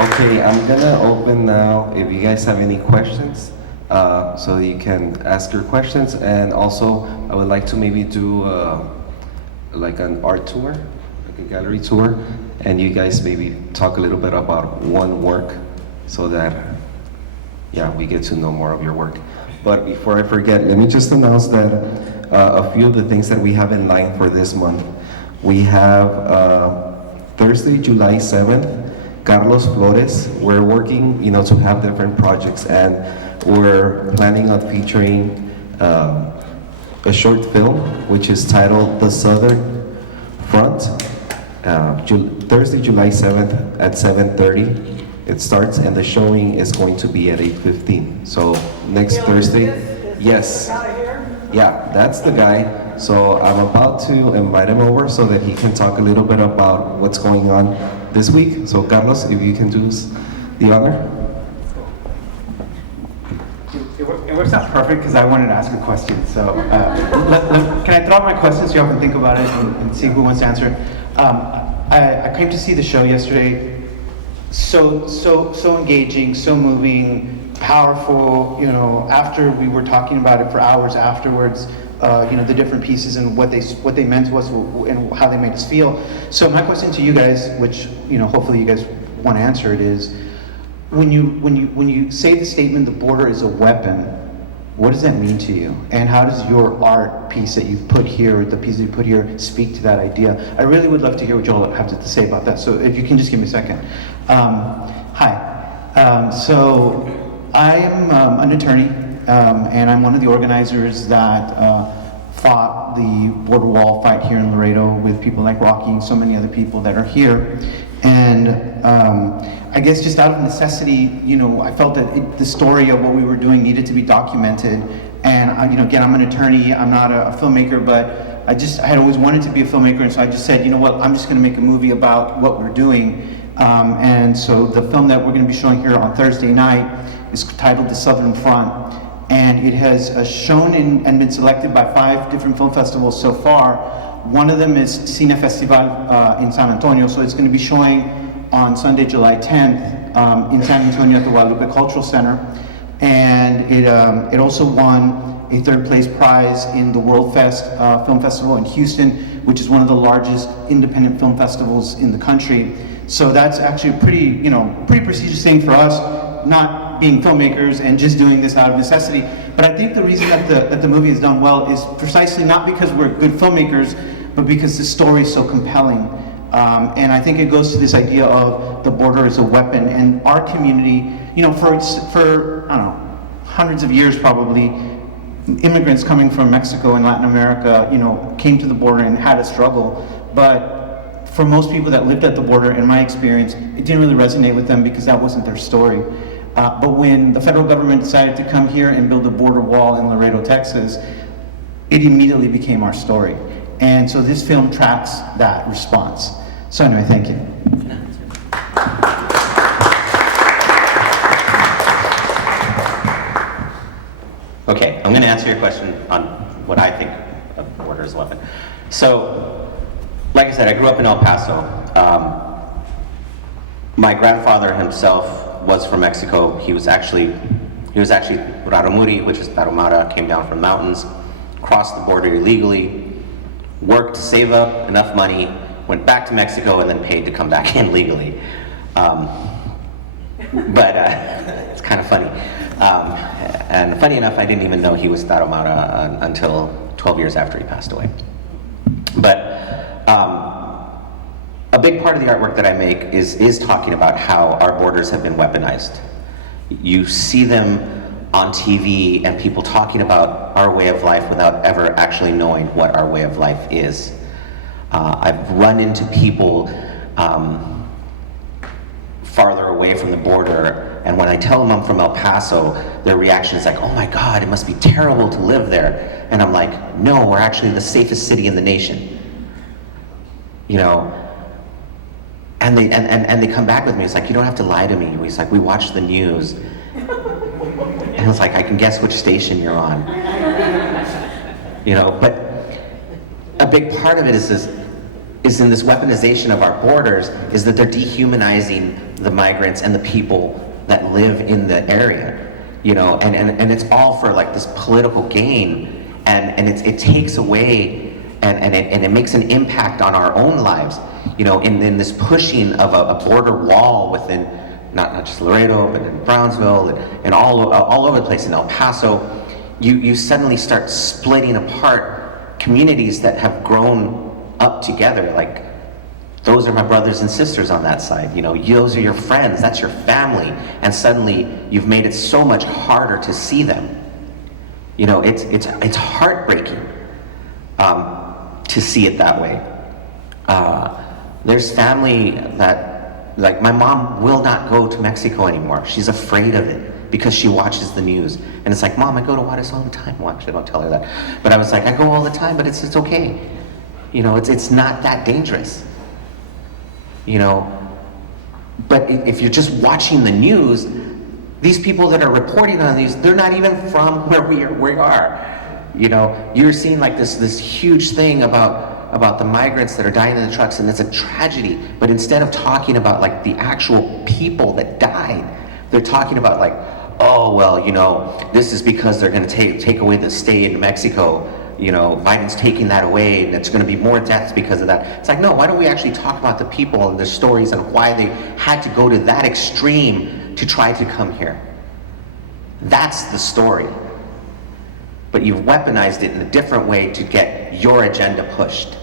Okay, I'm gonna open now, if you guys have any questions, so you can ask your questions, and also I would like to maybe do like an art tour, like a gallery tour, and you guys maybe talk a little bit about one work so that, yeah, we get to know more of your work. But before I forget, let me just announce that a few of the things that we have in line for this month. We have Thursday, July 7th, Carlos Flores. We're working, you know, to have different projects, and we're planning on featuring a short film which is titled The Southern Front. Thursday, July 7th at 7:30. It starts, and the showing is going to be at 8:15. So next Thursday, yes. Yeah, that's the guy. So I'm about to invite him over so that he can talk a little bit about what's going on this week. So Carlos, if you can do us the honor. It works out perfect because I wanted to ask a question. So can I throw out my questions so you all can think about it and see who wants to answer? I came to see the show yesterday. So engaging, so moving, powerful. You know, after we were talking about it for hours afterwards, you know, the different pieces and what they meant to us and how they made us feel. So my question to you guys, which, you know, hopefully you guys want to answer it, is when you say the statement, the border is a weapon, what does that mean to you? And how does your art piece that you've put here, or the piece that you put here, speak to that idea? I really would love to hear what you all have to say about that. So if you can just give me a second. Hi. So I am an attorney, and I'm one of the organizers that fought the border wall fight here in Laredo with people like Rocky and so many other people that are here. And I guess just out of necessity, you know, I felt that the story of what we were doing needed to be documented. And you know, again, I'm an attorney, I'm not a filmmaker, but I had always wanted to be a filmmaker, and so I just said, you know what, I'm just going to make a movie about what we're doing. And so the film that we're going to be showing here on Thursday night is titled The Southern Front, and it has shown and been selected by 5 different film festivals so far. One of them is Cine Festival in San Antonio, so it's going to be showing on Sunday, July 10th in San Antonio at the Guadalupe Cultural Center. And it also won a 3rd place prize in the World Fest Film Festival in Houston, which is one of the largest independent film festivals in the country. So that's actually a pretty prestigious thing for us, not being filmmakers and just doing this out of necessity. But I think the reason that the movie has done well is precisely not because we're good filmmakers, but because the story is so compelling. And I think it goes to this idea of the border as a weapon, and our community, you know, for I don't know, hundreds of years probably, immigrants coming from Mexico and Latin America, you know, came to the border and had a struggle. But for most people that lived at the border, in my experience, it didn't really resonate with them because that wasn't their story. But when the federal government decided to come here and build a border wall in Laredo, Texas, it immediately became our story. And so this film tracks that response. So anyway, thank you. Okay, I'm going to answer your question on what I think of border as a weapon. So, like I said, I grew up in El Paso. My grandfather himself was from Mexico. He was actually Raramuri, which is Tarahumara, came down from mountains, crossed the border illegally, worked to save up enough money, went back to Mexico, and then paid to come back in legally. But it's kind of funny. And funny enough, I didn't even know he was Tarahumara until 12 years after he passed away. But a big part of the artwork that I make is talking about how our borders have been weaponized. You see them on TV and people talking about our way of life without ever actually knowing what our way of life is. I've run into people farther away from the border, and when I tell them I'm from El Paso, their reaction is like, oh my God, it must be terrible to live there. And I'm like, no, we're actually the safest city in the nation. You know, and they come back with me, it's like, you don't have to lie to me. He's like, we watch the news. And it's like, I can guess which station you're on. You know, but a big part of it is in this weaponization of our borders, is that they're dehumanizing the migrants and the people that live in the area. You know, and it's all for like this political gain, and it takes away and it makes an impact on our own lives. You know, in this pushing of a border wall within not just Laredo, but in Brownsville and all over the place in El Paso, you suddenly start splitting apart communities that have grown up together. Like, those are my brothers and sisters on that side. You know, those are your friends. That's your family. And suddenly you've made it so much harder to see them. You know, it's heartbreaking to see it that way. There's family that, like, my mom will not go to Mexico anymore. She's afraid of it because she watches the news. And it's like, Mom, I go to Juarez all the time. Well, actually, don't tell her that. But I was like, I go all the time, but it's okay. You know, it's not that dangerous. You know, but if you're just watching the news, these people that are reporting on these, they're not even from where we are. You know, you're seeing like this huge thing about the migrants that are dying in the trucks, and it's a tragedy. But instead of talking about like the actual people that died, they're talking about like, oh well, you know, this is because they're going to take away the stay in Mexico. You know, Biden's taking that away, and it's going to be more deaths because of that. It's like, no, why don't we actually talk about the people and their stories and why they had to go to that extreme to try to come here? That's the story. But you've weaponized it in a different way to get your agenda pushed.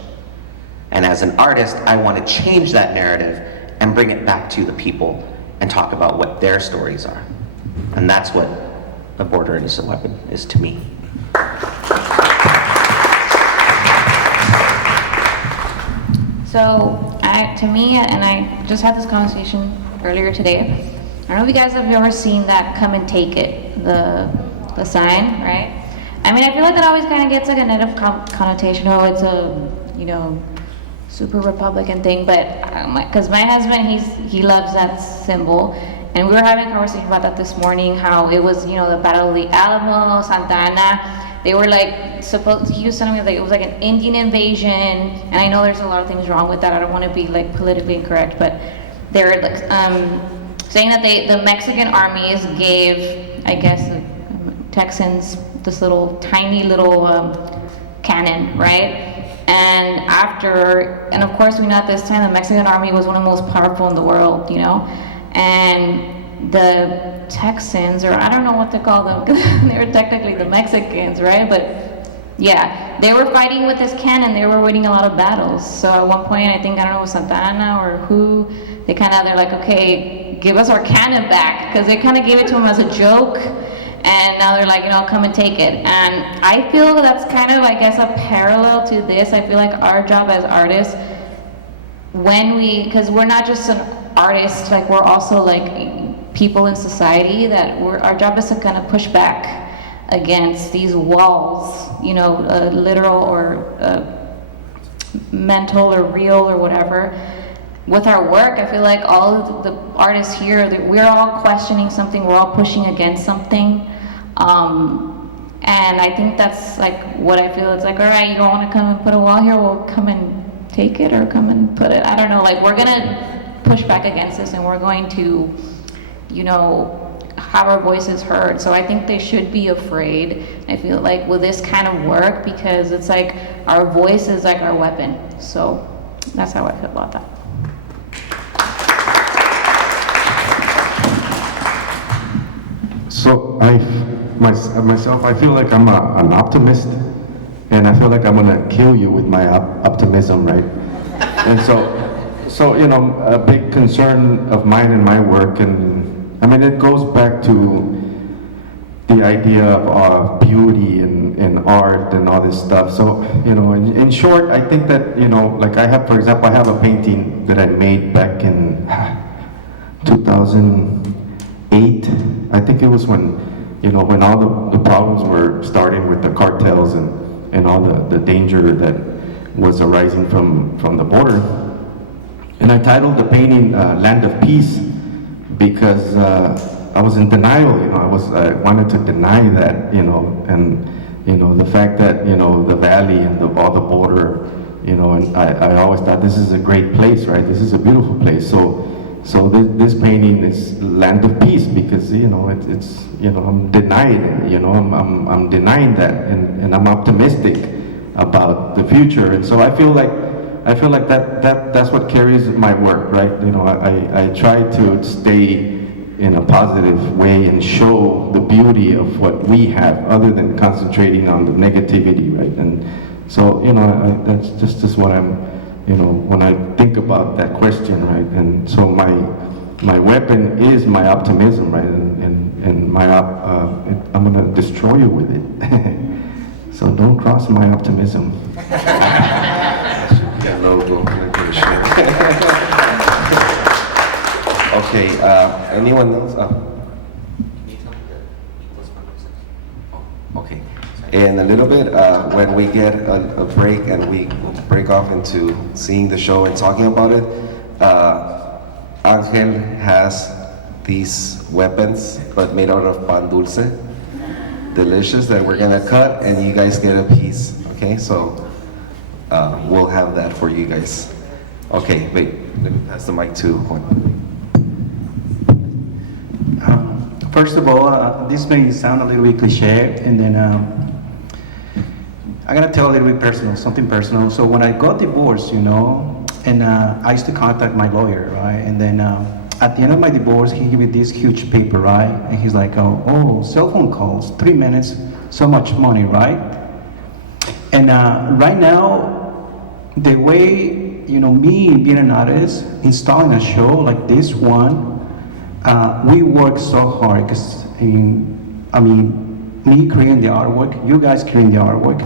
And as an artist, I want to change that narrative and bring it back to the people and talk about what their stories are. And that's what the border is a weapon is to me. So, to me, and I just had this conversation earlier today, I don't know if you guys have ever seen that "Come and Take It," the sign, right? I mean, I feel like that always kind of gets like a negative connotation. Oh, it's a, you know, super Republican thing, but because my husband, he loves that symbol, and we were having a conversation about that this morning, how it was, you know, the Battle of the Alamo, Santa Ana. They were like, he was telling me that it was like an Indian invasion, and I know there's a lot of things wrong with that. I don't want to be like politically incorrect, but they're like, saying that the Mexican armies gave, I guess, Texans this tiny little cannon, right? And of course we know at this time the Mexican army was one of the most powerful in the world, you know? And the Texans, or I don't know what to call them, because they were technically the Mexicans, right? But yeah, they were fighting with this cannon. They were winning a lot of battles. So at one point, I think, I don't know, Santa Ana or who, they're like, okay, give us our cannon back, because they kind of gave it to them as a joke. And now they're like, you know, come and take it. And I feel that's kind of, I guess, a parallel to this. I feel like our job as artists, because we're not just an artist, like we're also like people in society, that our job is to kind of push back against these walls, you know, literal or mental or real or whatever. With our work, I feel like all of the artists here, that we're all questioning something, we're all pushing against something. And I think that's like what I feel. It's like, all right, you don't want to come and put a wall here, well, come and take it, or come and put it. I don't know, like, we're gonna push back against this, and we're going to, you know, have our voices heard. So I think they should be afraid. I feel like with this kind of work, because it's like our voice is like our weapon. So that's how I feel about that. myself, I feel like I'm an optimist, and I feel like I'm gonna kill you with my optimism, right? And so you know, a big concern of mine in my work, and I mean, it goes back to the idea of beauty and art and all this stuff. So, you know, in short, I think that, you know, like I have, for example, I have a painting that I made back in 2008. I think it was when, you know, when all the problems were starting with the cartels and all the danger that was arising from the border. And I titled the painting Land of Peace because I was in denial, you know, I wanted to deny that, you know, and, you know, the fact that, you know, the valley and all the border, you know, and I always thought this is a great place, right? This is a beautiful place. So this painting is Land of Peace because, you know, it's you know, I'm denying it, you know, I'm denying that, and I'm optimistic about the future. And so I feel like that's what carries my work, right? You know, I try to stay in a positive way and show the beauty of what we have, other than concentrating on the negativity, right? And so, you know, that's just what I'm, you know, when I think about that question, right? And so my weapon is my optimism, right? And my I'm gonna destroy you with it. So don't cross my optimism. Okay, anyone else? Okay, in a little bit, when we get a break and we break off into seeing the show and talking about it, Angel has these weapons, but made out of pan dulce, delicious, that we're gonna cut, and you guys get a piece, okay? So, we'll have that for you guys. Okay, wait, let me pass the mic to Juan. First of all, this may sound a little bit cliche, and then I gotta tell a little bit personal, something personal. So when I got divorced, you know, and I used to contact my lawyer, right? And then at the end of my divorce, he gave me this huge paper, right? And he's like, oh, cell phone calls, 3 minutes, so much money, right? And right now, the way, you know, me being an artist, installing a show like this one, we work so hard because, I mean, me creating the artwork, you guys creating the artwork,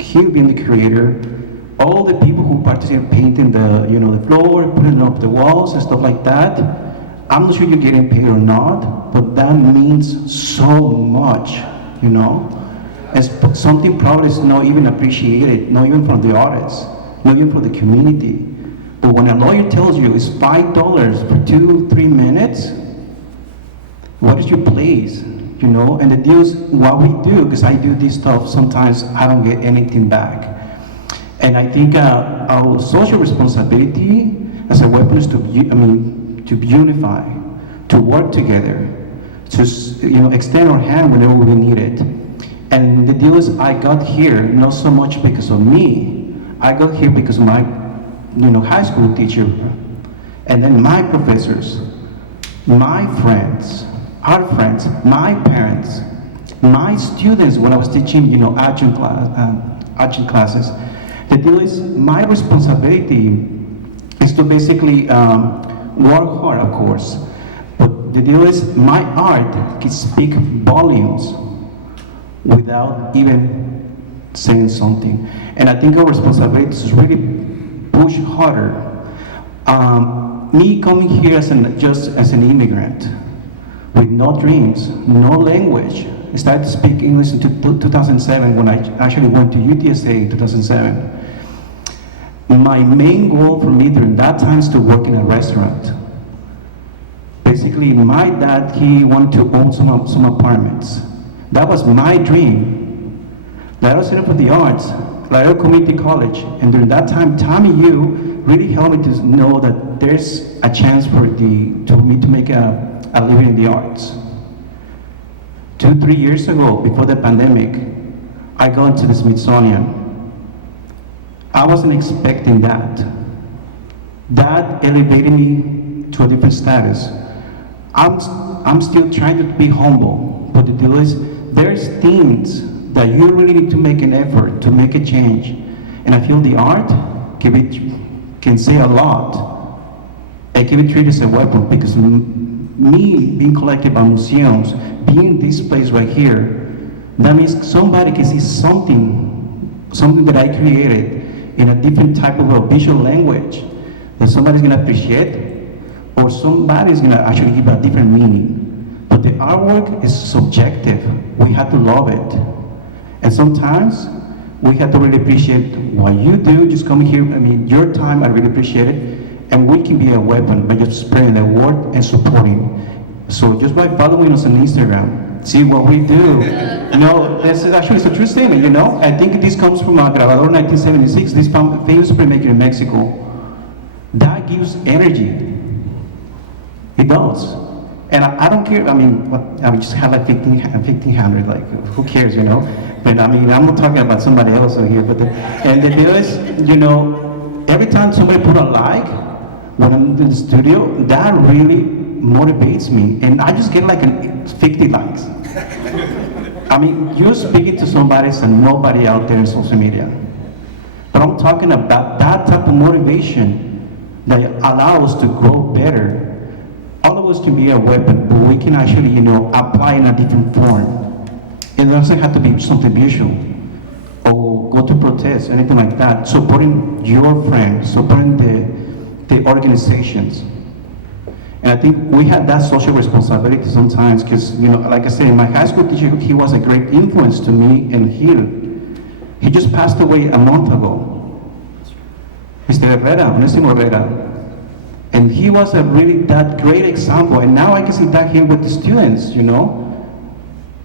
he being the creator, all the people who participate painting the, you know, the floor, putting up the walls and stuff like that. I'm not sure you're getting paid or not, but that means so much, you know. It's something probably is not even appreciated, not even from the artists, not even from the community. But when a lawyer tells you it's $5 for 2-3 minutes, what is your place, you know? And the deal is what we do, because I do this stuff, sometimes I don't get anything back. And I think our social responsibility as a weapon is to unify, to work together, to, you know, extend our hand whenever we need it. And the deal is, I got here not so much because of me. I got here because of my, you know, high school teacher, and then my professors, my friends, our friends, my parents, my students when I was teaching, you know, adjunct classes. The deal is, my responsibility is to basically work hard, of course. But the deal is, my art can speak volumes without even saying something. And I think our responsibility is really push harder. Me coming here just as an immigrant, with no dreams, no language. I started to speak English in 2007 when I actually went to UTSA in 2007. My main goal for me during that time is to work in a restaurant. Basically, my dad, he wanted to own some apartments. That was my dream. Laredo Center for the Arts, Laredo Community College, and during that time, Tommy Yu really helped me to know that there's a chance for me to make a living in the arts. 2-3 years ago, before the pandemic, I got to the Smithsonian. I wasn't expecting that. That elevated me to a different status. I'm still trying to be humble, but the deal is, there's things that you really need to make an effort to make a change. And I feel the art can say a lot. I can be treated as a weapon because me being collected by museums, being in this place right here, that means somebody can see something that I created in a different type of a visual language that somebody's gonna appreciate, or somebody's gonna actually give a different meaning. But the artwork is subjective. We have to love it. And sometimes we have to really appreciate what you do. Just come here, your time, I really appreciate it. And we can be a weapon by just spreading the word and supporting. So just by following us on Instagram, see what we do. This is actually a true statement, I think this comes from Grabador 1976, this famous printmaker in Mexico. That gives energy. It does. And I don't care, I just have like 1,500, like, who cares, But I'm not talking about somebody else over here, and the deal is, every time somebody put a like, when I'm in the studio, that really motivates me. And I just get like 50 likes. You're speaking to somebody and nobody out there in social media. But I'm talking about that type of motivation that allows us to grow better. All of us can be a weapon, but we can actually, apply in a different form. It doesn't have to be something visual or go to protest, anything like that. Supporting your friends, supporting the organizations. And I think we had that social responsibility sometimes because, like I said, my high school teacher, he was a great influence to me and he just passed away a month ago. Mr. Herrera, Onésimo Herrera. And he was that great example. And now I can see that here with the students,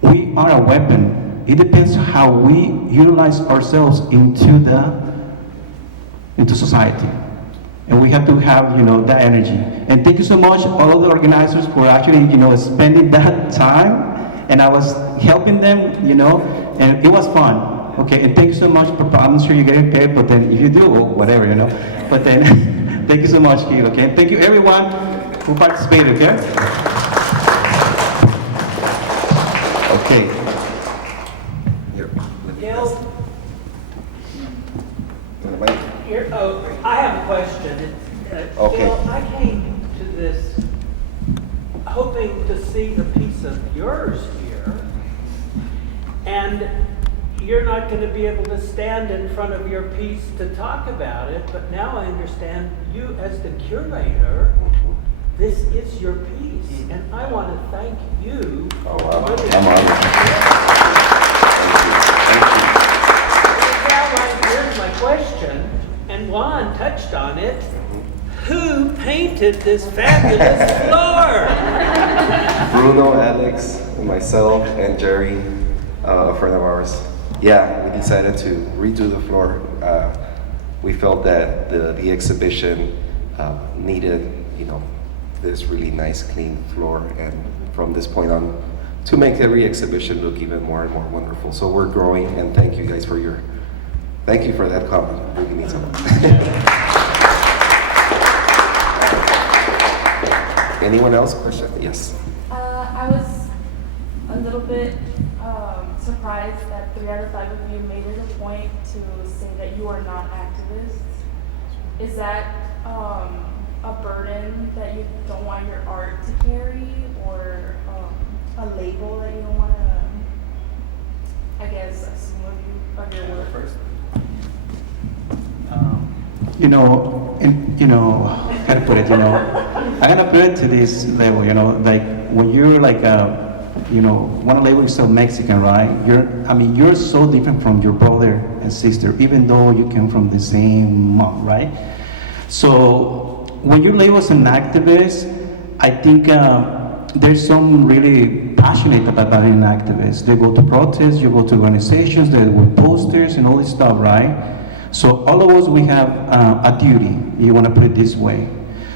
We are a weapon. It depends how we utilize ourselves into society. And we have to have, that energy. And thank you so much, all of the organizers, for actually, spending that time. And I was helping them, and it was fun. Okay, and thank you so much. I'm not sure you're getting paid, but then if you do, or whatever, But then, thank you so much, Keith, okay? Thank you, everyone who participated, okay? Okay. Gil, I have a question. Okay. Gil, I came to this hoping to see a piece of yours here, and you're not going to be able to stand in front of your piece to talk about it, but now I understand you as the curator, this is your piece, and I want to thank you. Oh, wow. for this. I'm honored. Thank you. Here's my question, and Juan touched on it. Who painted this fabulous floor? Bruno, Alex, myself, and Jerry, a friend of ours. Yeah, we decided to redo the floor. We felt that the exhibition needed, this really nice, clean floor, and from this point on, to make every exhibition look even more and more wonderful. So we're growing, and thank you guys thank you for that comment. It really means a lot. Anyone else? Question? Yes. I was a little bit surprised that 3 out of 5 of you made it a point to say that you are not activists. Is that a burden that you don't want your art to carry, or a label that you don't want to, I guess, assume of your work? First. How to put it, I'm gonna put it to this level, like when you're like one label yourself Mexican, right? You're so different from your brother and sister, even though you came from the same mom, right? So when you're labeled as an activist, I think there's some really passionate about being an activist. They go to protests, you go to organizations, they with posters and all this stuff, right? So all of us, we have a duty, you want to put it this way.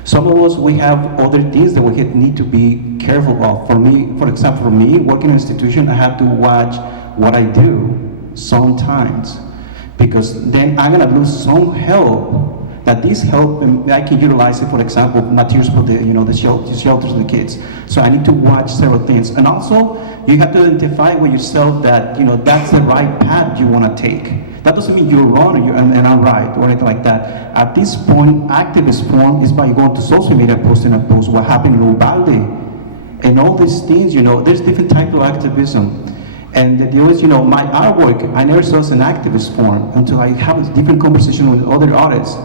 Some of us, we have other things that we need to be careful of. For me, for example, working in an institution, I have to watch what I do sometimes, because then I'm gonna lose some help that this help, I can utilize it, for example, materials for the, the shelters of the kids. So I need to watch several things. And also, you have to identify with yourself that, that's the right path you want to take. That doesn't mean you're wrong and I'm right or anything like that. At this point, activist form is by going to social media, posting a post, what happened in Uvalde, and all these things, there's different types of activism. And there was, my artwork, I never saw as an activist form until I have a different conversation with other artists.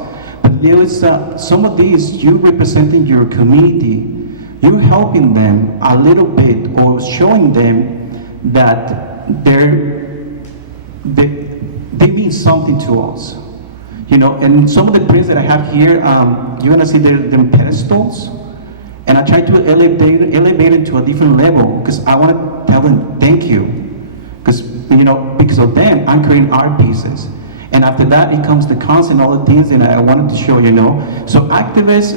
But there was some of these, you representing your community, you're helping them a little bit or showing them that they mean something to us. And some of the prints that I have here, you're gonna see them pedestals. And I try to elevate it to a different level because I want to tell them thank you. Because of them, I'm creating art pieces. And after that, it comes the cons and all the things that I wanted to show, So activists,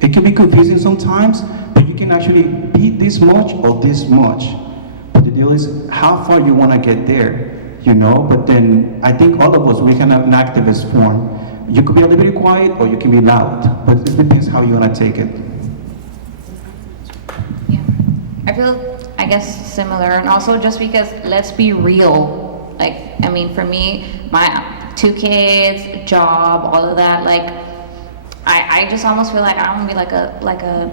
it can be confusing sometimes, but you can actually be this much or this much. But the deal is how far you want to get there, But then I think all of us, we can have an activist form. You could be a little bit quiet or you can be loud, but it depends how you want to take it. Yeah, I feel, I guess, similar, and also just because, let's be real, for me, my 2 kids, job, all of that, I just almost feel like I don't want to be like a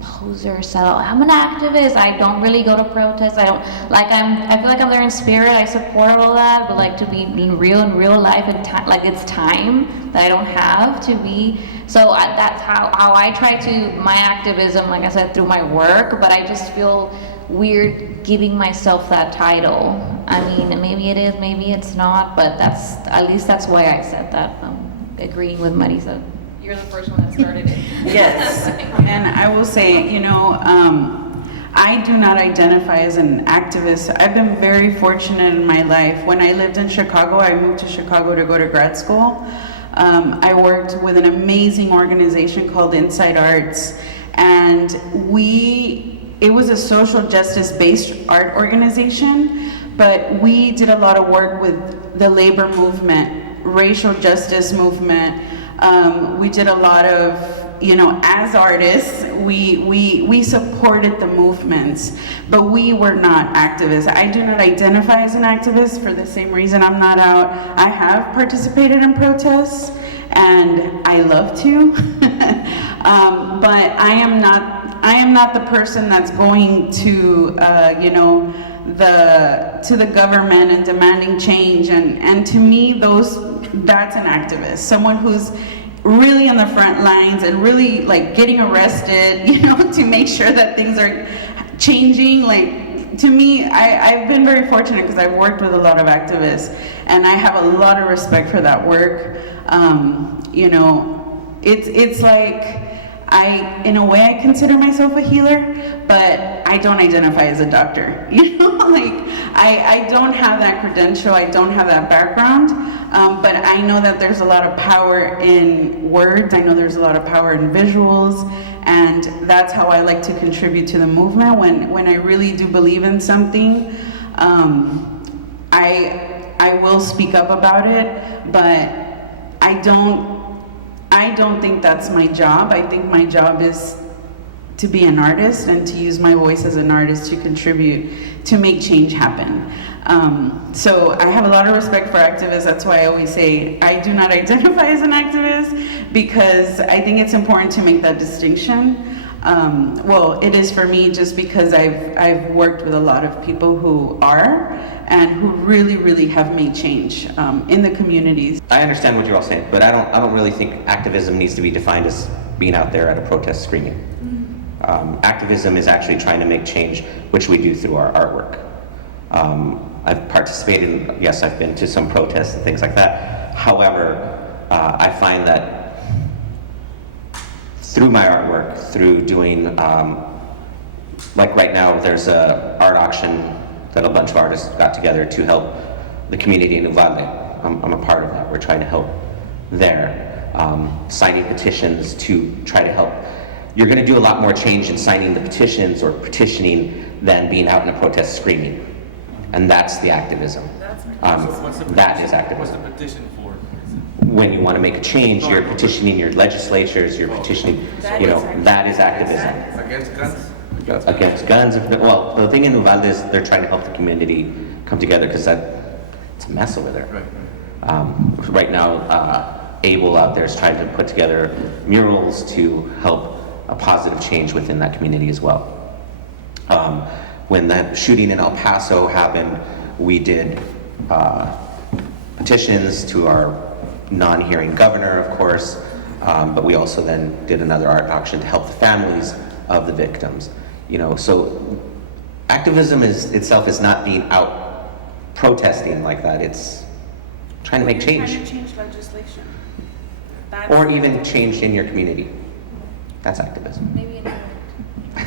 poser, sellout. I'm an activist. I don't really go to protests. I feel like I'm there in spirit. I support all that, but to be real in real life and it's time that I don't have to be. So that's how I try to, my activism, like I said, through my work, but I just feel weird giving myself that title. Maybe it is, maybe it's not, but at least that's why I said that. Agreeing with Marisa. You're the first one that started it. Yes, and I will say, I do not identify as an activist. I've been very fortunate in my life. When I lived in Chicago, I moved to Chicago to go to grad school. I worked with an amazing organization called Inside Arts, and it was a social justice-based art organization, but we did a lot of work with the labor movement, racial justice movement. We did a lot of, as artists, we supported the movements, but we were not activists. I do not identify as an activist for the same reason I'm not out. I have participated in protests, and I love to, but I am not the person that's going to, to the government and demanding change. And to me, that's an activist. Someone who's really on the front lines and really getting arrested, to make sure that things are changing. To me, I've been very fortunate because I've worked with a lot of activists, and I have a lot of respect for that work. It's in a way, I consider myself a healer, but I don't identify as a doctor. I don't have that credential, I don't have that background, but I know that there's a lot of power in words, I know there's a lot of power in visuals, and that's how I like to contribute to the movement. When I really do believe in something, I will speak up about it, but I don't think that's my job. I think my job is to be an artist and to use my voice as an artist to contribute, to make change happen. So I have a lot of respect for activists. That's why I always say I do not identify as an activist, because I think it's important to make that distinction. Well, it is for me just because I've worked with a lot of people who are and who really, really have made change in the communities. I understand what you're all saying, but I don't really think activism needs to be defined as being out there at a protest screaming. Activism is actually trying to make change, which we do through our artwork. I've participated in, yes, I've been to some protests and things like that. However, I find that through my artwork, through doing, like right now, there's a art auction that a bunch of artists got together to help the community in Uvalde. I'm a part of that. We're trying to help there. Signing petitions to try to help. You're going to do a lot more change in signing the petitions or petitioning than being out in a protest screaming. And that's the activism. That is activism. What's the petition for? when you want to make a change, you're petitioning your legislatures, you're petitioning, you know, that is activism. Against guns? Against guns. Well, the thing in Uvalde is they're trying to help the community come together because it's a mess over there. Right. Right now, ABLE out there is trying to put together murals to help a positive change within that community as well. When that shooting in El Paso happened, we did petitions to our non-hearing governor, of course, but we also then did another art auction to help the families of the victims. You know, so activism itself is not being out protesting like that. It's trying to make change. Trying to change legislation. Or even change in your community. That's activism. Maybe in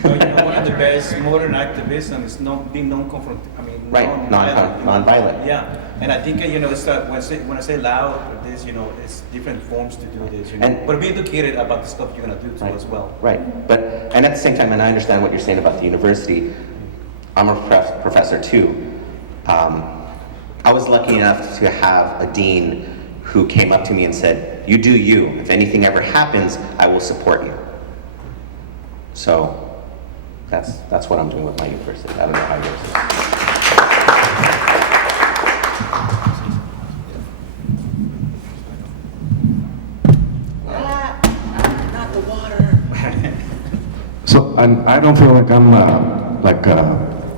Well, you know, one of the best modern activism is being non-confront. I mean, Right, non-violent. Yeah, and I think you know, it's, when I say loud or this, you know, it's different forms to do this. You know, And- but be educated about the stuff you're gonna do too as well. Right, and at the same time, and I understand what you're saying about the university, I'm a professor too. I was lucky enough to have a dean who came up to me and said, "You do you. If anything ever happens, I will support you." So that's what I'm doing with my university. I don't know how yours is. So, and I don't feel like I'm like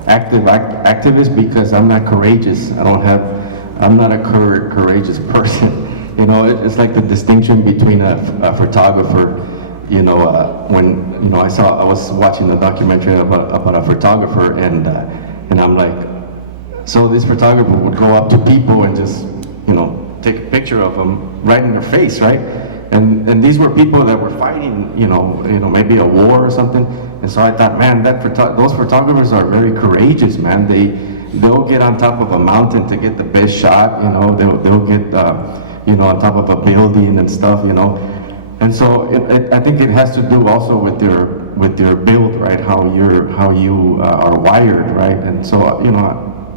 activist because I'm not courageous. I'm not a courageous person. You know, it's like the distinction between a photographer. You know, when you know I was watching a documentary about a photographer, and I'm like, so this photographer would go up to people and just take a picture of them right in their face, right? And these were people that were fighting, maybe a war or something. And so I thought, man, those photographers are very courageous, man. They'll get on top of a mountain to get the best shot. They'll get on top of a building and stuff. And so I think it has to do also with your build, right? How you are wired, right? And so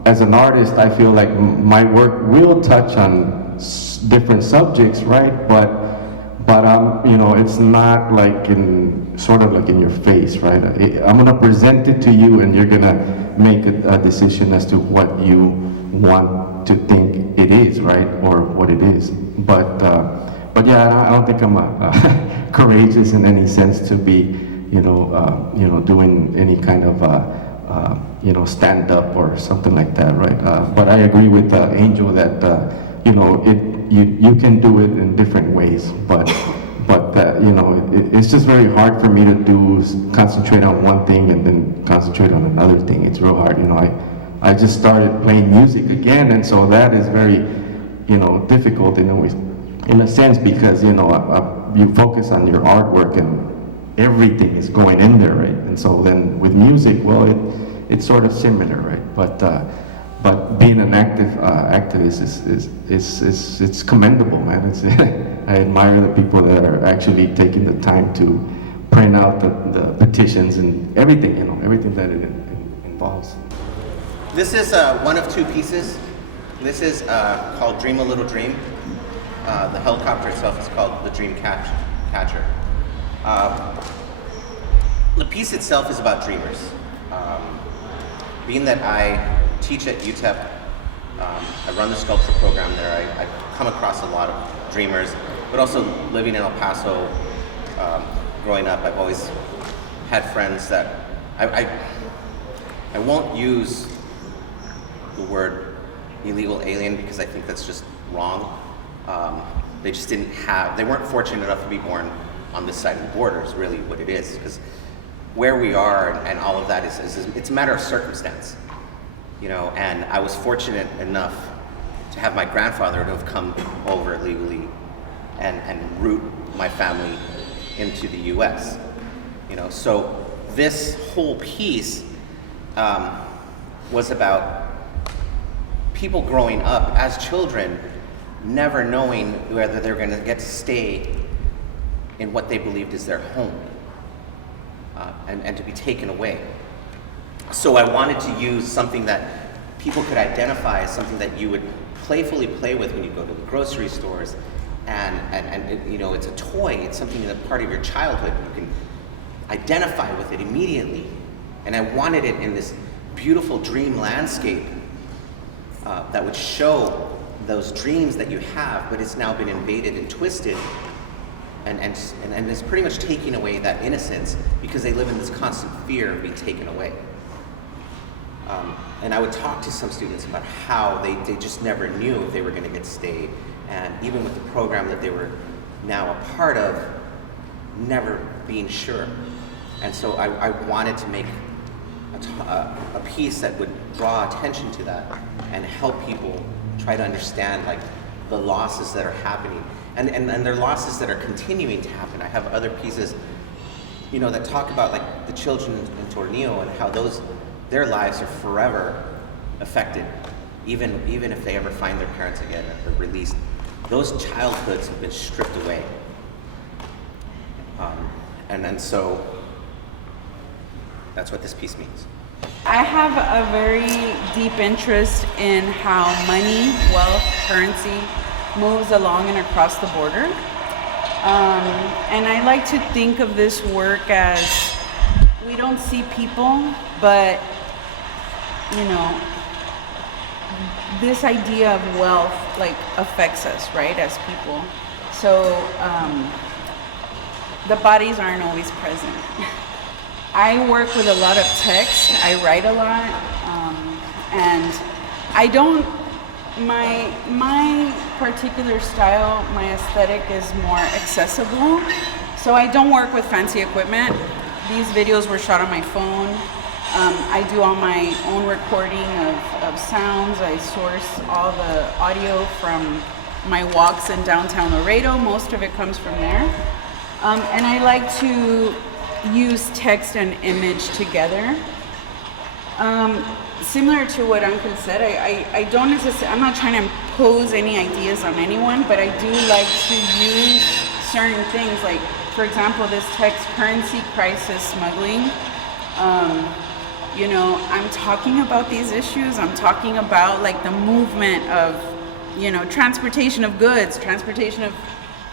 as an artist, I feel like my work will touch on different subjects, right? But it's not like sort of like in your face, right? I'm gonna present it to you, and you're gonna make a decision as to what you want to think it is, right, or what it is. But yeah, I don't think I'm courageous in any sense to be, doing any kind of stand up or something like that, right? But I agree with Angel that you can do it in different ways, but it's just very hard for me to concentrate on one thing and then concentrate on another thing. It's real hard, I just started playing music again, and so that is very, difficult in a sense, because you focus on your artwork and everything is going in there, right? And so then with music, well, it's sort of similar, right? But being an activist it's commendable, man. I admire the people that are actually taking the time to print out the petitions and everything, everything that it involves. This is one of two pieces. This is called Dream a Little Dream. The helicopter itself is called the Dream Catcher. The piece itself is about dreamers. Being that I teach at UTEP, I run the sculpture program there, I come across a lot of dreamers, but also living in El Paso, growing up, I've always had friends that, I won't use the word illegal alien because I think that's just wrong. They just they weren't fortunate enough to be born on this side of the border is really what it is, because where we are and all of that it's a matter of circumstance. And I was fortunate enough to have my grandfather to have come over legally and root my family into the U.S. So this whole piece was about people growing up as children, never knowing whether they're going to get to stay in what they believed is their home, and to be taken away. So I wanted to use something that people could identify as something that you would playfully play with when you go to the grocery stores, and it, you know, it's a toy. It's something that's part of your childhood. You can identify with it immediately. And I wanted it in this beautiful dream landscape that would show those dreams that you have, but it's now been invaded and twisted, and it's pretty much taking away that innocence because they live in this constant fear of being taken away. And I would talk to some students about how they just never knew if they were going to get stayed, and even with the program that they were now a part of, never being sure. And so I wanted to make a piece that would draw attention to that and help people try to understand like the losses that are happening, and they're losses that are continuing to happen. I have other pieces, you know, that talk about like the children in Tornillo and how their lives are forever affected, even if they ever find their parents again or released. Those childhoods have been stripped away, and so that's what this piece means. I have a very deep interest in how money, wealth, currency moves along and across the border. And I like to think of this work as we don't see people, but, you know, this idea of wealth like affects us, right, as people. So the bodies aren't always present. I work with a lot of text, I write a lot, and I don't, my particular style, my aesthetic is more accessible, so I don't work with fancy equipment. These videos were shot on my phone. I do all my own recording of sounds. I source all the audio from my walks in downtown Laredo. Most of it comes from there. And I like to use text and image together. Similar to what Uncle said, I don't necessarily, I'm not trying to impose any ideas on anyone, but I do like to use certain things, like, for example, this text, currency crisis smuggling. You know, I'm talking about these issues. I'm talking about like the movement of, you know, transportation of goods, transportation of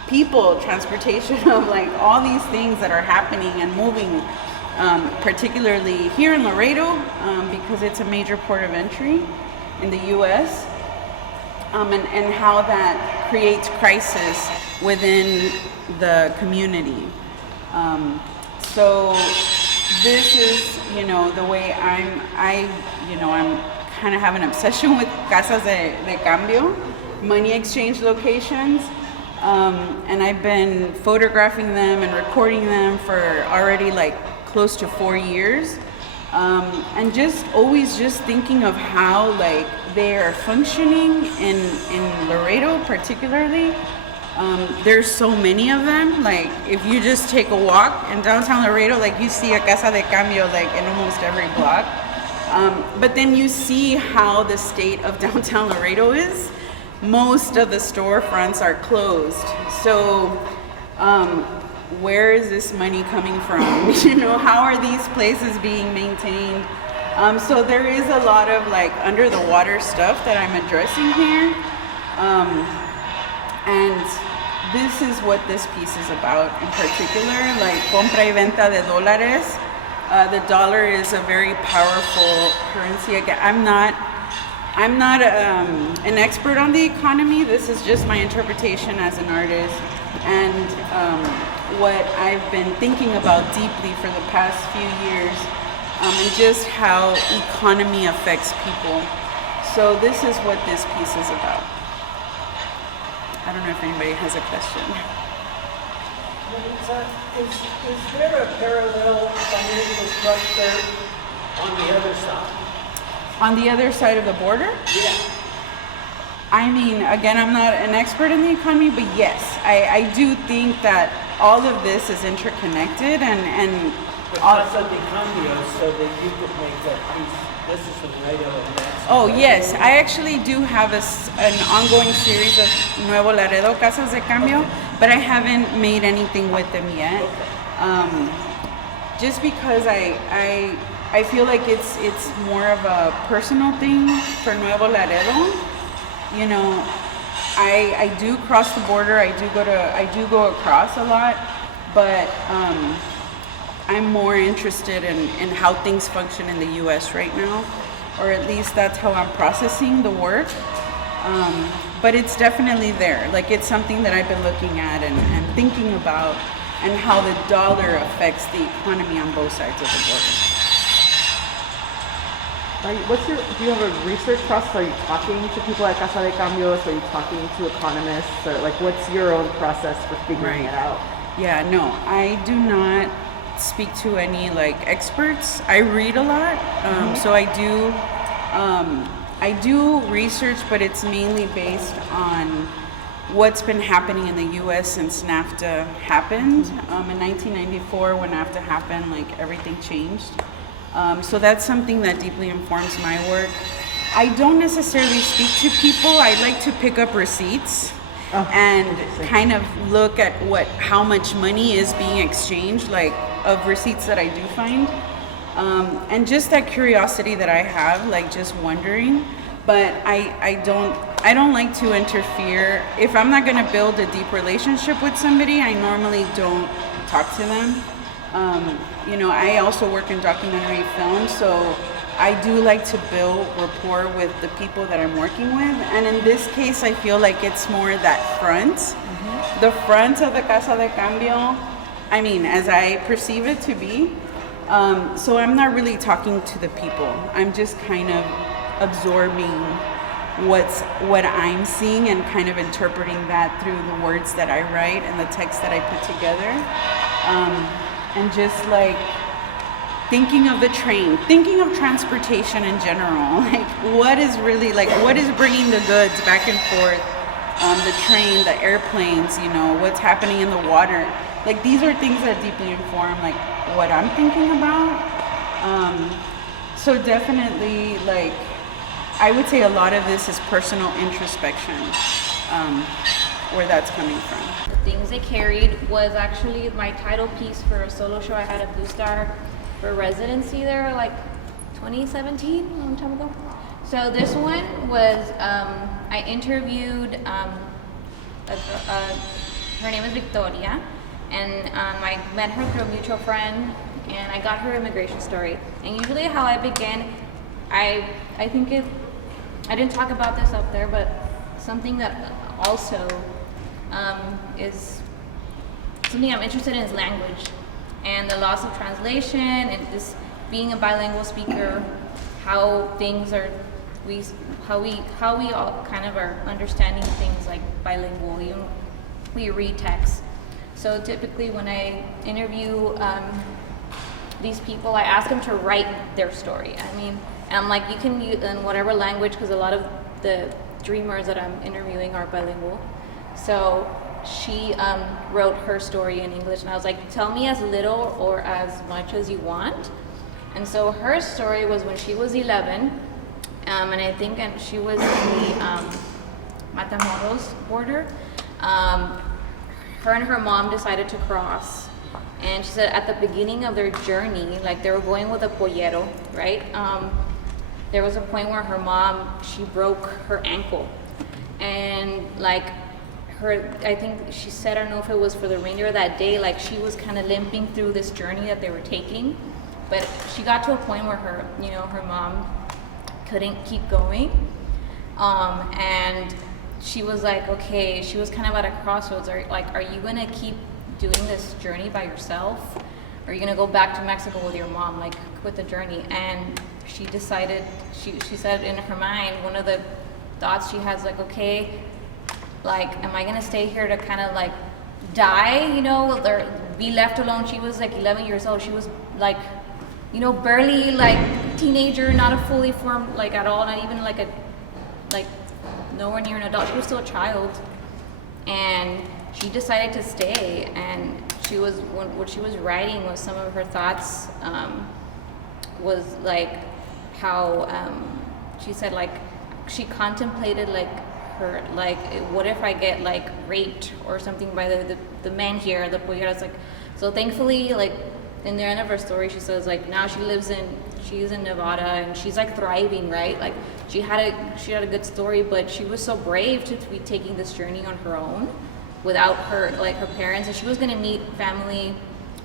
people, transportation of like all these things that are happening and moving, particularly here in Laredo, because it's a major port of entry in the U.S., and how that creates crisis within the community. So this is, you know, the way I'm kind of have an obsession with casas de cambio, money exchange locations. And I've been photographing them and recording them for already like close to 4 years. And just always just thinking of how like they are functioning in Laredo particularly. There's so many of them. Like if you just take a walk in downtown Laredo, like you see a casa de cambio like in almost every block. But then you see how the state of downtown Laredo is. Most of the storefronts are closed. So where is this money coming from? You know, how are these places being maintained? So there is a lot of like under the water stuff that I'm addressing here. And this is what this piece is about in particular, like compra y venta de dólares. The dollar is a very powerful currency. Again, I'm not an expert on the economy. This is just my interpretation as an artist, and what I've been thinking about deeply for the past few years, and just how economy affects people. So this is what this piece is about. I don't know if anybody has a question. Is there a parallel financial structure on the other side? On the other side of the border? Yeah. I mean, again, I'm not an expert in the economy, but yes, I do think that all of this is interconnected and Casa de cambio, so that you could make that piece. This is the Laredo and that's. Oh yes, I actually do have an ongoing series of Nuevo Laredo Casas de Cambio, but I haven't made anything with them yet. Just because I feel like it's more of a personal thing for Nuevo Laredo. You know, I do cross the border. I do go across a lot, but I'm more interested in how things function in the U.S. right now, or at least that's how I'm processing the work. But it's definitely there. Like, it's something that I've been looking at and thinking about, and how the dollar affects the economy on both sides of the border. Do you have a research process? Are you talking to people at Casa de Cambios? Are you talking to economists? Or like, what's your own process for figuring it out? Yeah, no, I do not speak to any like experts. I read a lot, so I do research, but it's mainly based on what's been happening in the U.S. since NAFTA happened. In 1994, when NAFTA happened, like, everything changed. So that's something that deeply informs my work. I don't necessarily speak to people. I like to pick up receipts and kind of look at how much money is being exchanged, like, of receipts that I do find. And just that curiosity that I have, like, just wondering. But I don't like to interfere. If I'm not gonna build a deep relationship with somebody, I normally don't talk to them. I also work in documentary film, so I do like to build rapport with the people that I'm working with. And in this case, I feel like it's more that front. The front of the Casa de Cambio, I mean, as I perceive it to be. So I'm not really talking to the people. I'm just kind of absorbing what I'm seeing and kind of interpreting that through the words that I write and the text that I put together. And just like thinking of the train, thinking of transportation in general, like what is bringing the goods back and forth, the train, the airplanes, what's happening in the water. Like, these are things that deeply inform like what I'm thinking about. So definitely, like, I would say a lot of this is personal introspection, where that's coming from. The things I carried was actually my title piece for a solo show I had at Blue Star for residency there, like 2017, a long time ago. So this one was, I interviewed, her name is Victoria, and I met her through a mutual friend, and I got her immigration story. And usually how I begin, I think I didn't talk about this up there, but something that also is something I'm interested in is language and the loss of translation and just being a bilingual speaker, how things are, how we all kind of are understanding things like bilingual. We read text. So typically when I interview these people, I ask them to write their story. I mean, and I'm like, you can use in whatever language, because a lot of the dreamers that I'm interviewing are bilingual. So she wrote her story in English, and I was like, tell me as little or as much as you want. And so her story was when she was 11, and I think she was in the Matamoros border. Her and her mom decided to cross, and she said at the beginning of their journey, like they were going with a pollero, right? There was a point where her mom, she broke her ankle, and like I think she said, I don't know if it was for the reindeer that day, like she was kind of limping through this journey that they were taking, but she got to a point where her mom couldn't keep going, and she was like, okay, she was kind of at a crossroads. Are you gonna keep doing this journey by yourself? Or are you gonna go back to Mexico with your mom, like quit the journey? And she decided, she said in her mind, one of the thoughts she has, like, okay, like, am I gonna stay here to kind of like die, or be left alone? She was like 11 years old. She was like, barely like teenager, not a fully formed, like at all, not even like nowhere near an adult. She was still a child, and she decided to stay. And what she was writing was some of her thoughts, was like how she said, like, she contemplated like her, like, what if I get like raped or something by the men here, the polleras, like. So thankfully, like in the end of her story, she says like now she lives in she's in Nevada and she's like thriving, right? Like she had a good story, but she was so brave to be taking this journey on her own without her parents, and she was gonna meet family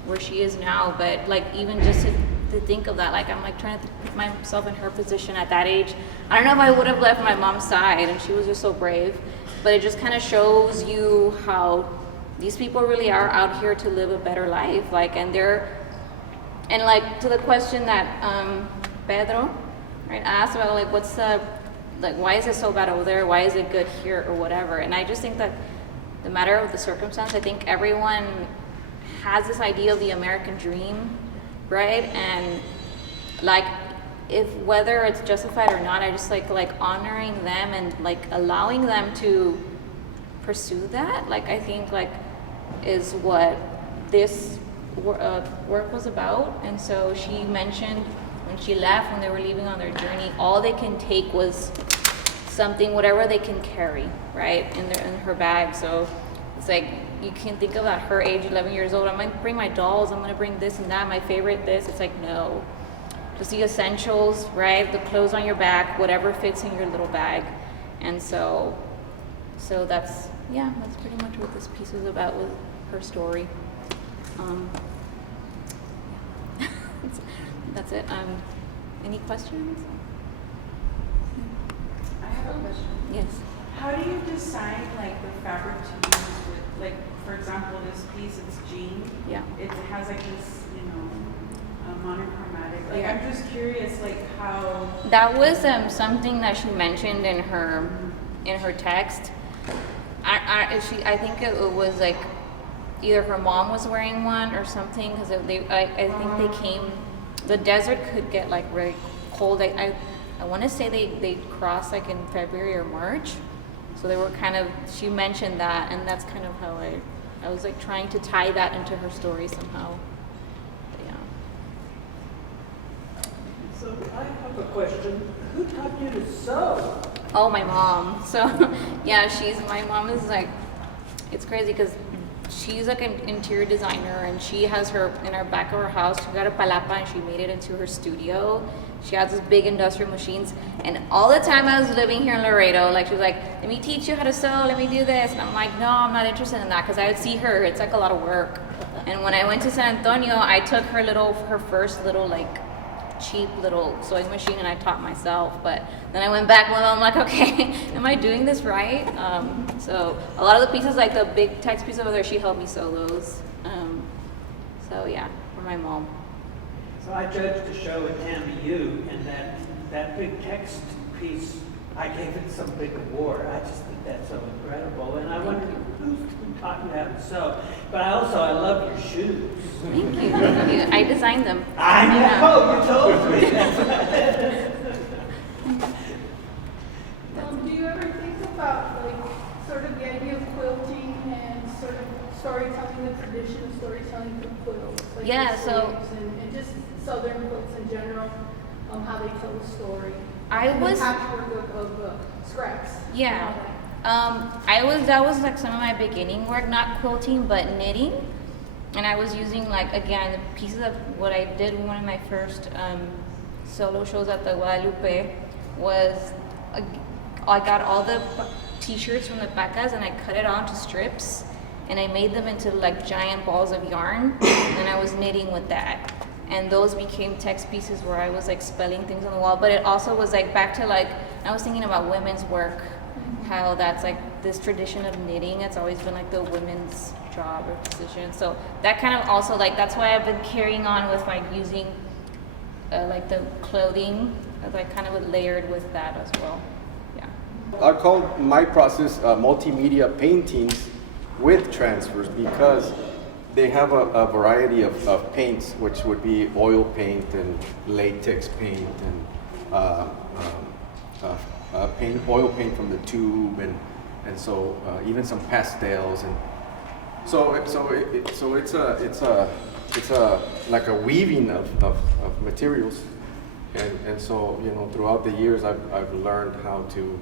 where she is now, but like even just to think of that, like I'm like trying to put myself in her position at that age. I don't know if I would have left my mom's side, and she was just so brave, but it just kind of shows you how these people really are out here to live a better life, like, and like to the question that Pedro, right, asked about like what's the, like why is it so bad over there, why is it good here or whatever, and I just think that the matter of the circumstance, I think everyone has this idea of the American dream, right? And like if whether it's justified or not, I just like honoring them and like allowing them to pursue that, like I think like is what this work was about. And so she mentioned when she left, when they were leaving on their journey, all they can take was something, whatever they can carry, right, in her bag. So it's like you can think of at her age, 11 years old, I'm gonna bring my dolls, I'm gonna bring this and that, my favorite this. It's like, no, just the essentials, right, the clothes on your back, whatever fits in your little bag. And so that's pretty much what this piece is about with her story. That's it. Any questions? I have a question. Yes. How do you decide like the fabric to use with, like, for example, this piece, it's jean. Yeah. It has like this, monochromatic. Like, I'm just curious, like how. That was something that she mentioned in her text. I think it was like either her mom was wearing one or something, because I think they came. The desert could get like very cold. I want to say they crossed like in February or March, so they were kind of. She mentioned that, and that's kind of how I was like trying to tie that into her story somehow. But yeah. So I have a question. Who taught you to sew? Oh, my mom. So, yeah, my mom is like, it's crazy because she's like an interior designer, and she has in her back of her house, she got a palapa and she made it into her studio. She has these big industrial machines, and all the time I was living here in Laredo, like she was like, let me teach you how to sew, let me do this. And I'm like, no, I'm not interested in that, because I would see her, it's like a lot of work. And when I went to San Antonio, I took her first little like cheap little sewing machine, and I taught myself. But then I went back and I'm like, okay, am I doing this right? So a lot of the pieces, like the big text piece over there, she helped me sew those. So yeah, for my mom. So I judged the show at TAMU, and that big text piece, I gave it some big award. I just think that's so incredible. And I wonder who taught you how to sew. But I love your shoes. Thank you. Thank you. I designed them. I know, Yeah. you told me. Do you ever think about like sort of the idea of quilting and sort of storytelling, the tradition of storytelling through quilts? Like Yeah, the so- sleeves and just southern quilts in general, how they tell the story. I And the was- patchwork of scraps. and Yeah. all that. That was like some of my beginning work, not quilting, but knitting. And I was using like, again, the pieces of what I did in one of my first solo shows at the Guadalupe was, I got all the t-shirts from the pacas and I cut it onto strips and I made them into like giant balls of yarn, and I was knitting with that. And those became text pieces where I was like spelling things on the wall. But it also was like back to like, I was thinking about women's work, how that's like this tradition of knitting. It's always been like the women's job or position. So that kind of also like, that's why I've been carrying on with like using like the clothing, like kind of layered with that as well. Yeah. I call my process multimedia paintings with transfers, because they have a variety of paints, which would be oil paint and latex paint and oil paint from the tube, and so even some pastels, and so it's a like a weaving of materials, and so throughout the years I've learned how to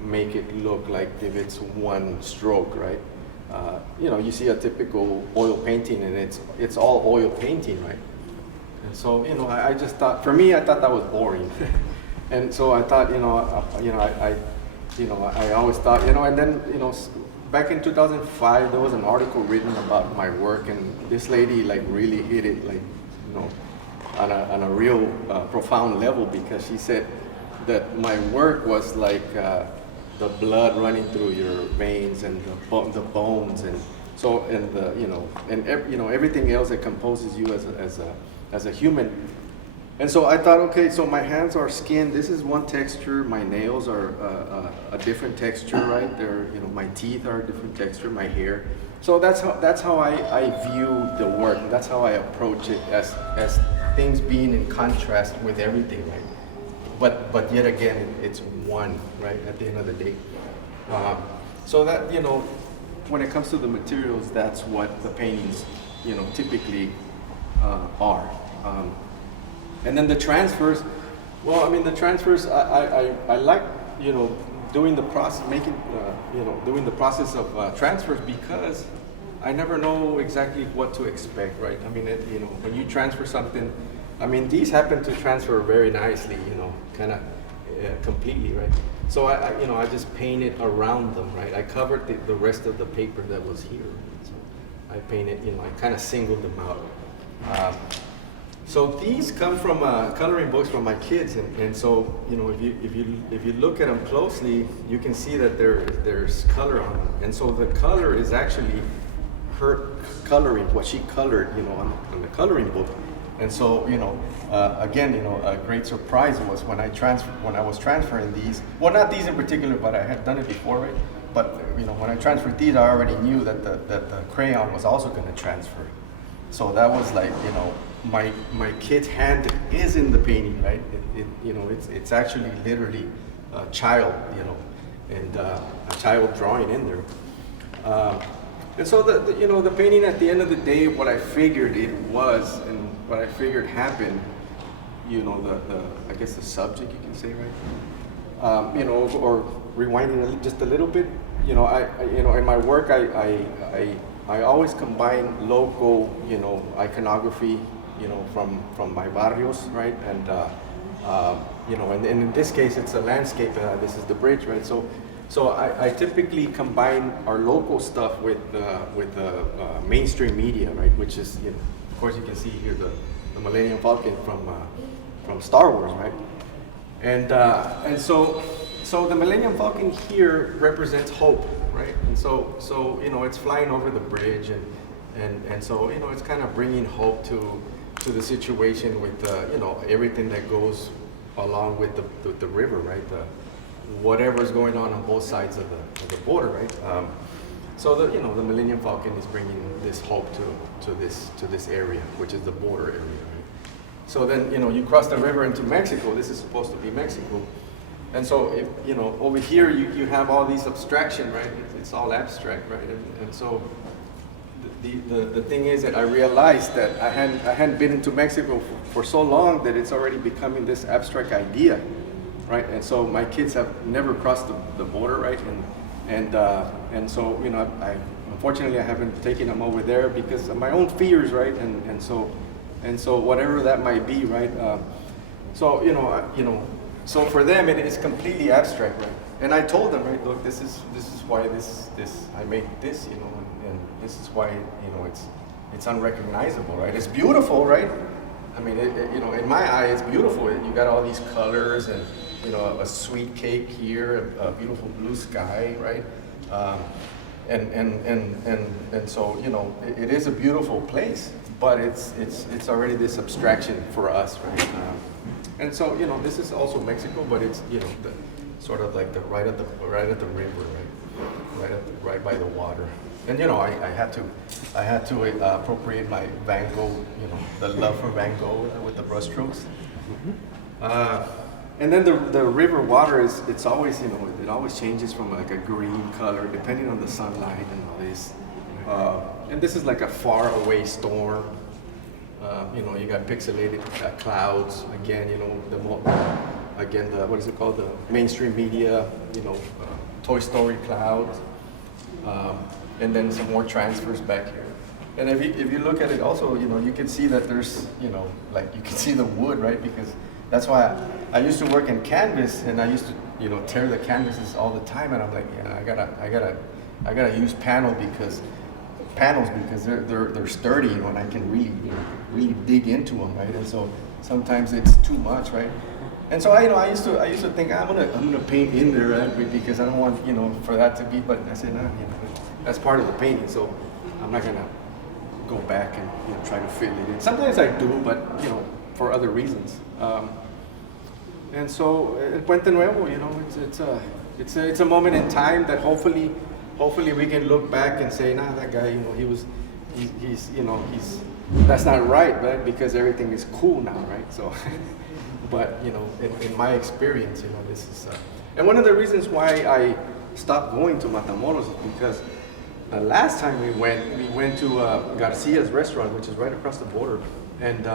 make it look like if it's one stroke, right? You see a typical oil painting, and it's all oil painting, right? And so, you know, I just thought, for me, I thought that was boring. And so I thought, I always thought, and then, back in 2005, there was an article written about my work, and this lady like really hit it, like, on a real profound level, because she said that my work was like the blood running through your veins and the bones, and so, and everything else that composes you as a human. And so I thought, okay, so my hands are skin. This is one texture. My nails are a different texture, right? They're, my teeth are a different texture. My hair. So that's how I view the work. That's how I approach it, as things being in contrast with everything, right? But yet again, it's one, right? At the end of the day. So that, when it comes to the materials, that's what the paintings, typically are. And then the transfers, well, I mean, the transfers, I like, doing the process, doing the process of transfers, because I never know exactly what to expect, right? I mean, when you transfer something, I mean, these happen to transfer very nicely, kind of completely, right? So I just painted around them, right? I covered the rest of the paper that was here. So I painted, I kind of singled them out. So these come from coloring books from my kids, and so if you look at them closely, you can see that there's color on them, and so the color is actually her coloring, what she colored, on the coloring book. And so again, a great surprise was when I was transferring these. Well, not these in particular, but I had done it before, right? But when I transferred these, I already knew that the crayon was also going to transfer. So that was like, my kid's hand is in the painting, right? It's actually literally a child, and a child drawing in there. And so the painting, at the end of the day, what I figured it was, and what I figured happened, I guess the subject, you can say, right? Or rewinding just a little bit, in my work, I always combine local, iconography, from my barrios, right? And, and in this case, it's a landscape. This is the bridge, right? So I typically combine our local stuff with mainstream media, right? Which is, of course, you can see here the Millennium Falcon from Star Wars, right? And so the Millennium Falcon here represents hope, right? And so it's flying over the bridge, and so it's kind of bringing hope to the situation with everything that goes along with the river, right? Whatever's going on both sides of the border, right? So the Millennium Falcon is bringing this hope to this area, which is the border area, right? So then you cross the river into Mexico. This is supposed to be Mexico. And so, if, over here you have all these abstraction, right? It's all abstract, right? And so the thing is that I realized that I hadn't been into Mexico for so long that it's already becoming this abstract idea, right? And so my kids have never crossed the border, right? And so unfortunately I haven't taken them over there because of my own fears, right? And so whatever that might be, right? So for them, it is completely abstract, right? And I told them, right, look, this is why this I made this, and this is why it's unrecognizable, right? It's beautiful, right? I mean, in my eye, it's beautiful. You got all these colors and a sweet cake here, a beautiful blue sky, right? And so it is a beautiful place, but it's already this abstraction for us, right? And so this is also Mexico, but it's sort of like right at the river, right? Right by the water. And I had to appropriate my Van Gogh, the love for Van Gogh with the brushstrokes. And then the river water it's always it always changes from like a green color depending on the sunlight and all this. And this is like a far away storm. You got pixelated clouds again. What is it called? The mainstream media. Toy Story clouds. And then some more transfers back here. And if you look at it also, you know, you can see that there's, you know, like you can see the wood, right? Because that's why I used to work in canvas, and I used to, you know, tear the canvases all the time, and I'm like, yeah, I gotta use panels because they're sturdy, you know, and I can really dig into them, right? And so sometimes it's too much, right? And so I used to think I'm gonna paint in there, right? Because I don't want, you know, for that to be. But I said, no, you know, that's part of the painting, so I'm not gonna go back and, you know, try to fit it in. Sometimes I do, but you know, for other reasons. And so El Puente Nuevo, you know, it's a moment in time that hopefully we can look back and say, nah, that guy, you know, he's you know, that's not right, because everything is cool now, right? So, but you know, in my experience, you know, this is, and one of the reasons why I stopped going to Matamoros is because the last time we went to Garcia's restaurant, which is right across the border, and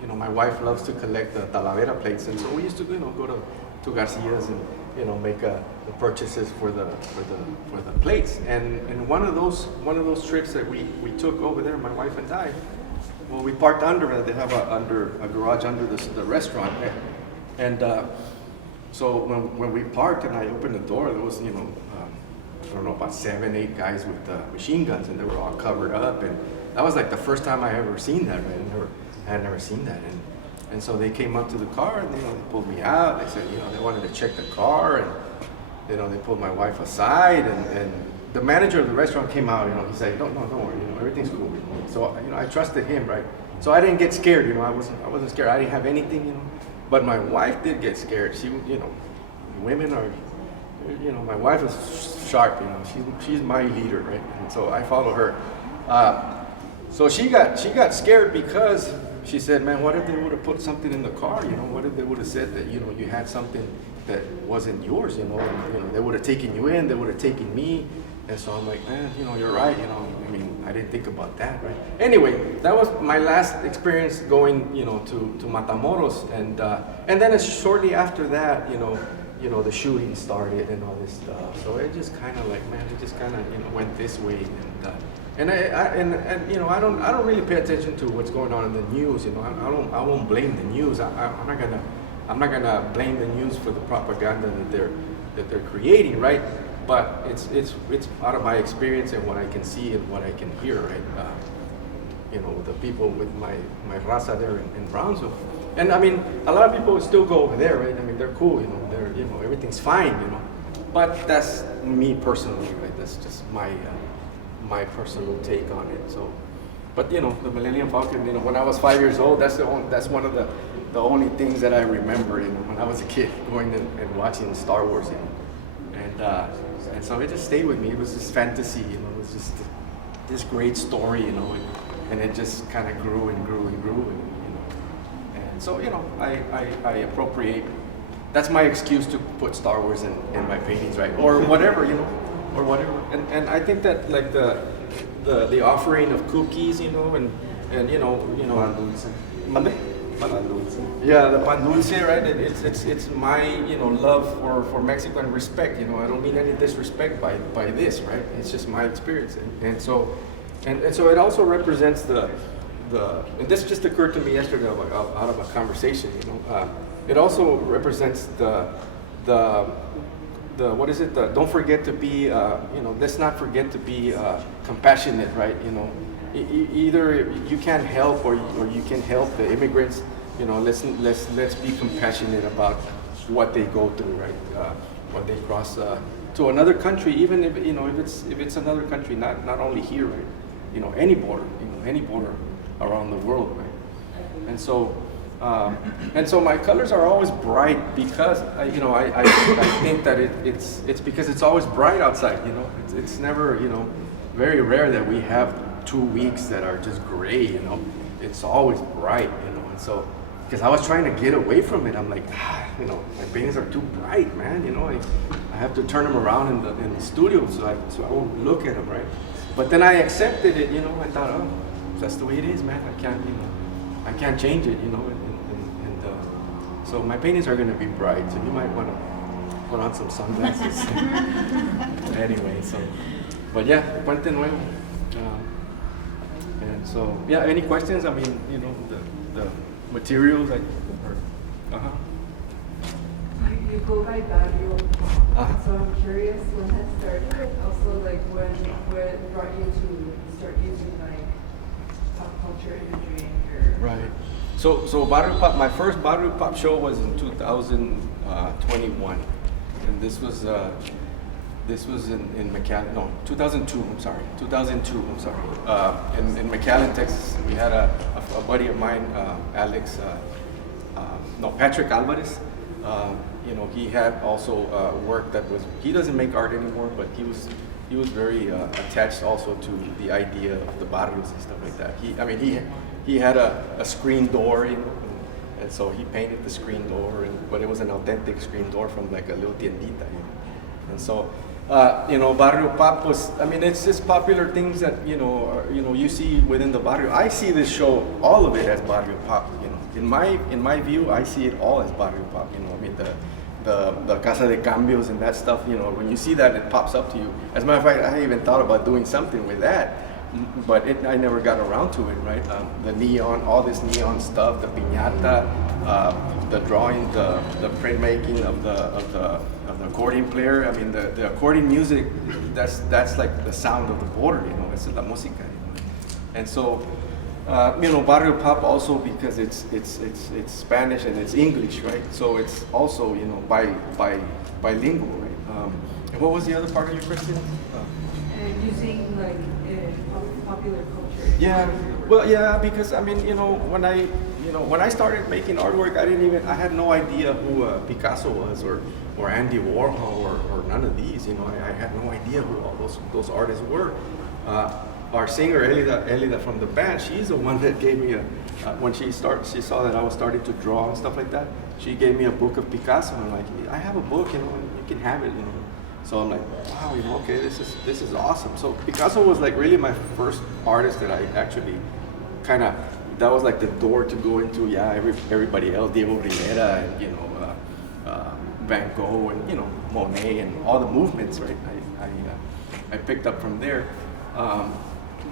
you know, my wife loves to collect the Talavera plates, and so we used to, you know, go to Garcia's and, you know, make the purchases for the plates. And one of those trips that we took over there, my wife and I, well, we parked under. They have a garage under the restaurant, and so when we parked and I opened the door, there was, you know, I don't know, about 7, 8 guys with machine guns, and they were all covered up, and that was like the first time I ever seen that, right? I had never seen that, and so they came up to the car, and, you know, they pulled me out. They said, you know, they wanted to check the car, and, you know, they pulled my wife aside, and the manager of the restaurant came out. You know, he said, don't worry, you know, everything's cool. So, you know, I trusted him, right? So I didn't get scared, you know. I wasn't scared. I didn't have anything, you know. But my wife did get scared. She, you know, women are, you know, my wife is sharp, you know. She's my leader, right? And so I follow her. So she got scared because she said, man, what if they would have put something in the car, you know? What if they would have said that, you know, you had something that wasn't yours, you know? And, you know, they would have taken you in, they would have taken me. And so I'm like, man, you know, you're right, you know. I mean, I didn't think about that, right? Anyway, that was my last experience going, you know, to Matamoros, and then shortly after that, you know, the shooting started and all this stuff. So it just kind of like, man, it just kind of, you know, went this way, and you know, I don't really pay attention to what's going on in the news. You know, I won't blame the news. I'm not gonna blame the news for the propaganda that they're creating, right? But it's out of my experience and what I can see and what I can hear, right? You know, the people with my raza there in Brownsville, and I mean, a lot of people still go over there, right? I mean, they're cool, you know, you know, everything's fine, you know. But that's me personally, right? That's just my personal take on it. So, but you know, the Millennium Falcon, you know, when I was 5 years old, that's one of the only things that I remember, you know, when I was a kid, going and watching Star Wars, you know, and so it just stayed with me. It was this fantasy, you know, it was just this great story, you know, and it just kind of grew and grew and grew, and, you know, and so, you know, I appropriate. That's my excuse to put Star Wars in my paintings, right, or whatever, you know, or whatever. And I think that like the offering of cookies, you know, and you know. Yeah, the pan dulce, right? It's my, you know, love for Mexico and respect. You know, I don't mean any disrespect by this, right? It's just my experience, and so it also represents the and this just occurred to me yesterday out of a conversation. You know, it also represents the what is it? Don't forget to be, you know, let's not forget to be compassionate, right? You know, either you can't help or you can help the immigrants. You know, let's be compassionate about what they go through, right? When they cross to another country, even if, you know, if it's another country, not only here, right? You know, any border, around the world, right? And so my colors are always bright because you know, I think that it's because it's always bright outside. You know, it's never, you know, very rare that we have 2 weeks that are just gray. You know, it's always bright. You know, and so because I was trying to get away from it, I'm like, you know, my paintings are too bright, man. You know, I have to turn them around in the studio so I won't look at them, right? But then I accepted it. You know, I thought, oh, that's the way it is, man. I can't change it. You know. So my paintings are going to be bright, so you might want to put on some sunglasses. Anyway, so, but yeah, Puente Nuevo. So yeah, any questions? I mean, you know, the materials. Uh-huh. You go by Barrio, so I'm curious when that started, and also like when what brought you to start using like pop culture imagery in your. Right. So Barrio Pop, my first Barrio Pop show was in 2021, and this was in McAllen. No, 2002. I'm sorry, 2002. I'm sorry. In McAllen, Texas, we had a buddy of mine, Alex. Patrick Alvarez. You know, he had also work that was. He doesn't make art anymore, but he was very attached also to the idea of the barrios and stuff like that. He had a screen door, you know, and so he painted the screen door, but it was an authentic screen door from like a little tiendita, you know. And so, you know, Barrio Pop was. I mean, it's just popular things that you know you see within the barrio. I see this show, all of it as Barrio Pop. You know, in my view, I see it all as Barrio Pop. You know, I mean the Casa de Cambios and that stuff. You know, when you see that, it pops up to you. As a matter of fact, I even thought about doing something with that, but I never got around to it. Right, the neon, all this neon stuff, the piñata, the drawing, the printmaking of the accordion player. I mean, the accordion music. That's like the sound of the border. You know, it's la música. You know? And so. You know, Barrio Pop also because it's Spanish and it's English, right? So it's also, you know, bilingual, right? And what was the other part of your question? And using like popular culture. Yeah, well, yeah, because I mean, you know, when I started making artwork, I had no idea who Picasso was or Andy Warhol or none of these. You know, I had no idea who all those artists were. Our singer Elida from the band, she's the one that gave me when she saw that I was starting to draw and stuff like that. She gave me a book of Picasso, and I'm like, I have a book, you know, you can have it, you know. So I'm like, wow, you know, okay, this is awesome. So Picasso was like really my first artist that I actually kind of, that was like the door to go into, everybody else, Diego Rivera, and you know, Van Gogh, and you know, Monet, and all the movements, right? I picked up from there.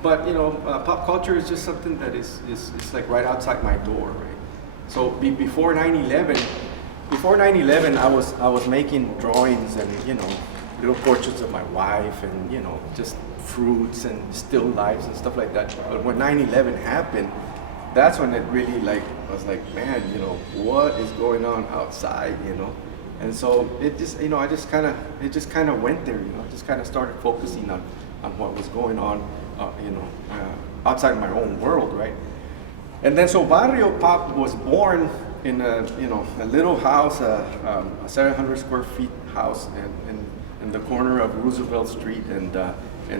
But you know, pop culture is just something that is like right outside my door, right? So before 9/11, I was making drawings and you know, little portraits of my wife and you know, just fruits and still lifes and stuff like that. But when 9/11 happened, that's when it really like was like, man, you know, what is going on outside, you know? And so it just, you know, it just kind of went there, you know. I just kind of started focusing on what was going on, you know, outside my own world, right? And then so Barrio Pop was born in a little house, a 700 square feet house in the corner of Roosevelt Street and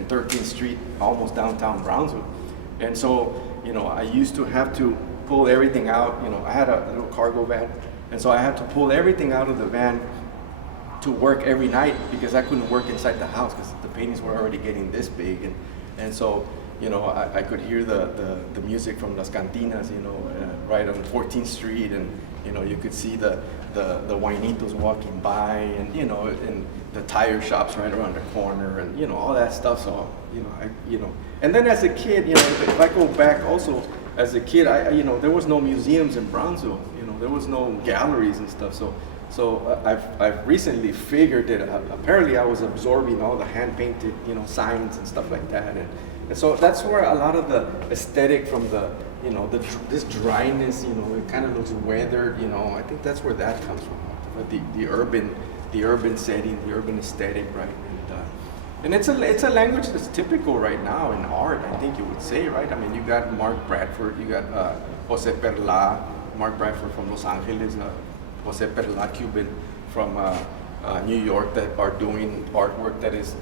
13th Street, almost downtown Brownsville. And so, you know, I used to have to pull everything out. You know, I had a little cargo van, and so I had to pull everything out of the van to work every night because I couldn't work inside the house because the paintings were already getting this big, and so you know I could hear the music from Las Cantinas, you know, right on 14th Street, and you know you could see the Guainitos walking by, and you know, and the tire shops right around the corner, and you know all that stuff. So you know, and then as a kid, you know, if I go back also as a kid, you know, there was no museums in Brownsville, you know, there was no galleries and stuff, So I've recently figured that apparently I was absorbing all the hand painted, you know, signs and stuff like that, and so that's where a lot of the aesthetic from the, you know, this dryness, you know, it kind of looks weathered, you know. I think that's where that comes from, the urban setting, the urban aesthetic, right? And it's a language that's typical right now in art, I think you would say, right? I mean, you got Mark Bradford, you got Jose Perla, Mark Bradford from Los Angeles. Jose Perla, Cuban from New York, that are doing artwork that is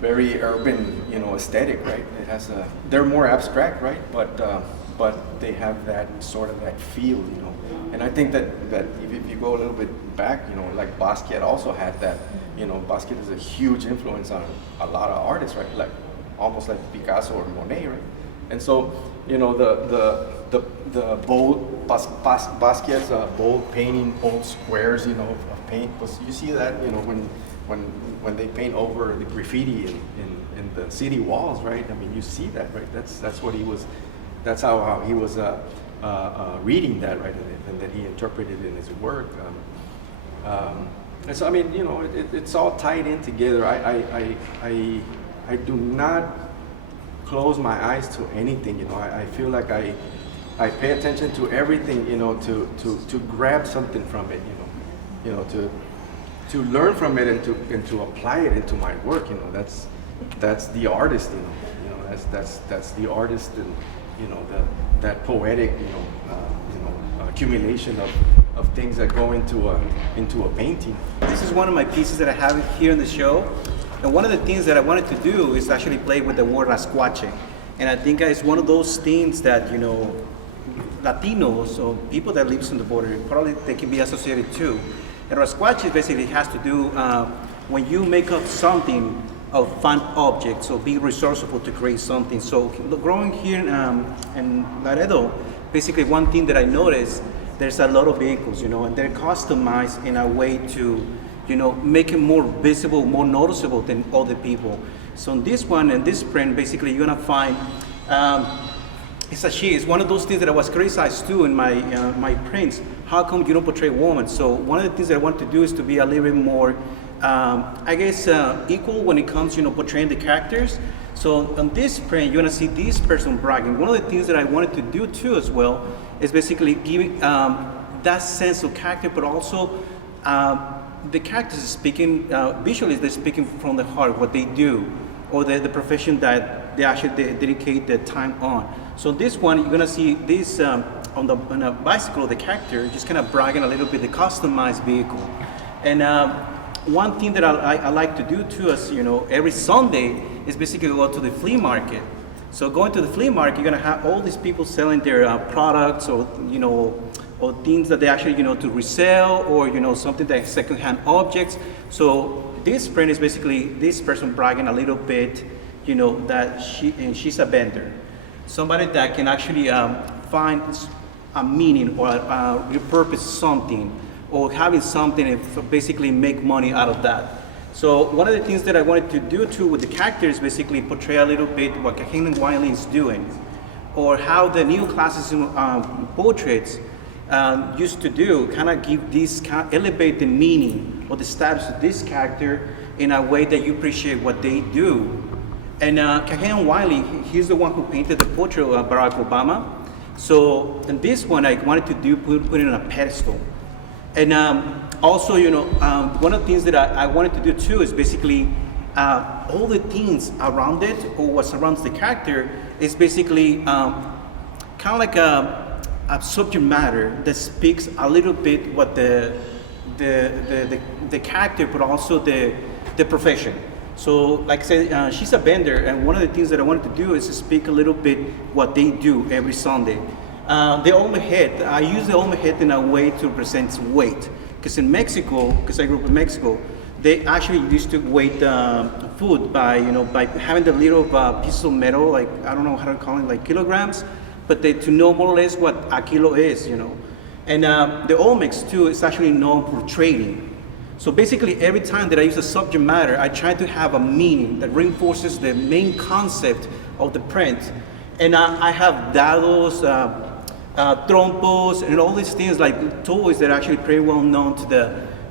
very urban, you know, aesthetic, right? It has they're more abstract, right? But they have that sort of that feel, you know. And I think that if you go a little bit back, you know, like Basquiat also had that, you know. Basquiat is a huge influence on a lot of artists, right? Like almost like Picasso or Monet, right? And so, you know, the bold Basquiat's bold painting, bold squares, you know, of paint. You see that, you know, when they paint over the graffiti in the city walls, right? I mean, you see that, right? That's what he was That's how he was reading that, right, and then he interpreted it in his work. And so, I mean, you know, it's all tied in together. I do not close my eyes to anything, you know. I feel like I pay attention to everything, you know, to grab something from it, you know, to learn from it and to apply it into my work, you know. That's the artist, you know, that's the artist, and you know, that poetic, accumulation of things that go into a painting. This is one of my pieces that I have here in the show. And one of the things that I wanted to do is actually play with the word rascuache. And I think it's one of those things that, you know, Latinos or people that lives on the border, probably they can be associated to. And rascuache basically has to do when you make up something of fun objects, so be resourceful to create something. So growing here in Laredo, basically one thing that I noticed, there's a lot of vehicles, you know, and they're customized in a way to, you know, make it more visible, more noticeable than other people. So in this one, in this print, basically you're gonna find, it's a she. It's one of those things that I was criticized too in my my prints. How come you don't portray women? So one of the things that I want to do is to be a little bit more, I guess, equal when it comes, you know, portraying the characters. So on this print, you're gonna see this person bragging. One of the things that I wanted to do too as well is basically giving that sense of character, but also the characters speaking, visually they're speaking from the heart, what they do, or the profession that they actually dedicate their time on. So this one, you're gonna see this on a bicycle, the character just kind of bragging a little bit, the customized vehicle. And one thing that I like to do too is, you know, every Sunday is basically go to the flea market. So going to the flea market, you're gonna have all these people selling their products, or, you know, or things that they actually, you know, to resell, or, you know, something that secondhand objects. So this print is basically this person bragging a little bit, you know, that she's a vendor. Somebody that can actually find a meaning or repurpose something, or having something and basically make money out of that. So one of the things that I wanted to do too with the characters, basically portray a little bit what Kaheem Wiley is doing, or how the neoclassicism portraits used to do, kind of give this, elevate the meaning or the status of this character in a way that you appreciate what they do. And Kaheem Wiley, he's the one who painted the portrait of Barack Obama. So in this one, I wanted to do put it on a pedestal. And also, you know, one of the things that I wanted to do too is basically all the things around it, or what surrounds the character, is basically kind of like a subject matter that speaks a little bit what the character, but also the profession. So, like I said, she's a vendor, and one of the things that I wanted to do is to speak a little bit what they do every Sunday. The Olme head, I use the Olme head in a way to represent weight. Because in Mexico, because I grew up in Mexico, they actually used to weight food by, you know, by having the little pieces of metal, like, I don't know how to call it, like kilograms, but to know more or less what a kilo is, you know. And the Olmecs too is actually known for trading. So basically every time that I use a subject matter, I try to have a meaning that reinforces the main concept of the print. And I have dados, trompos, and all these things, like toys that are actually pretty well known to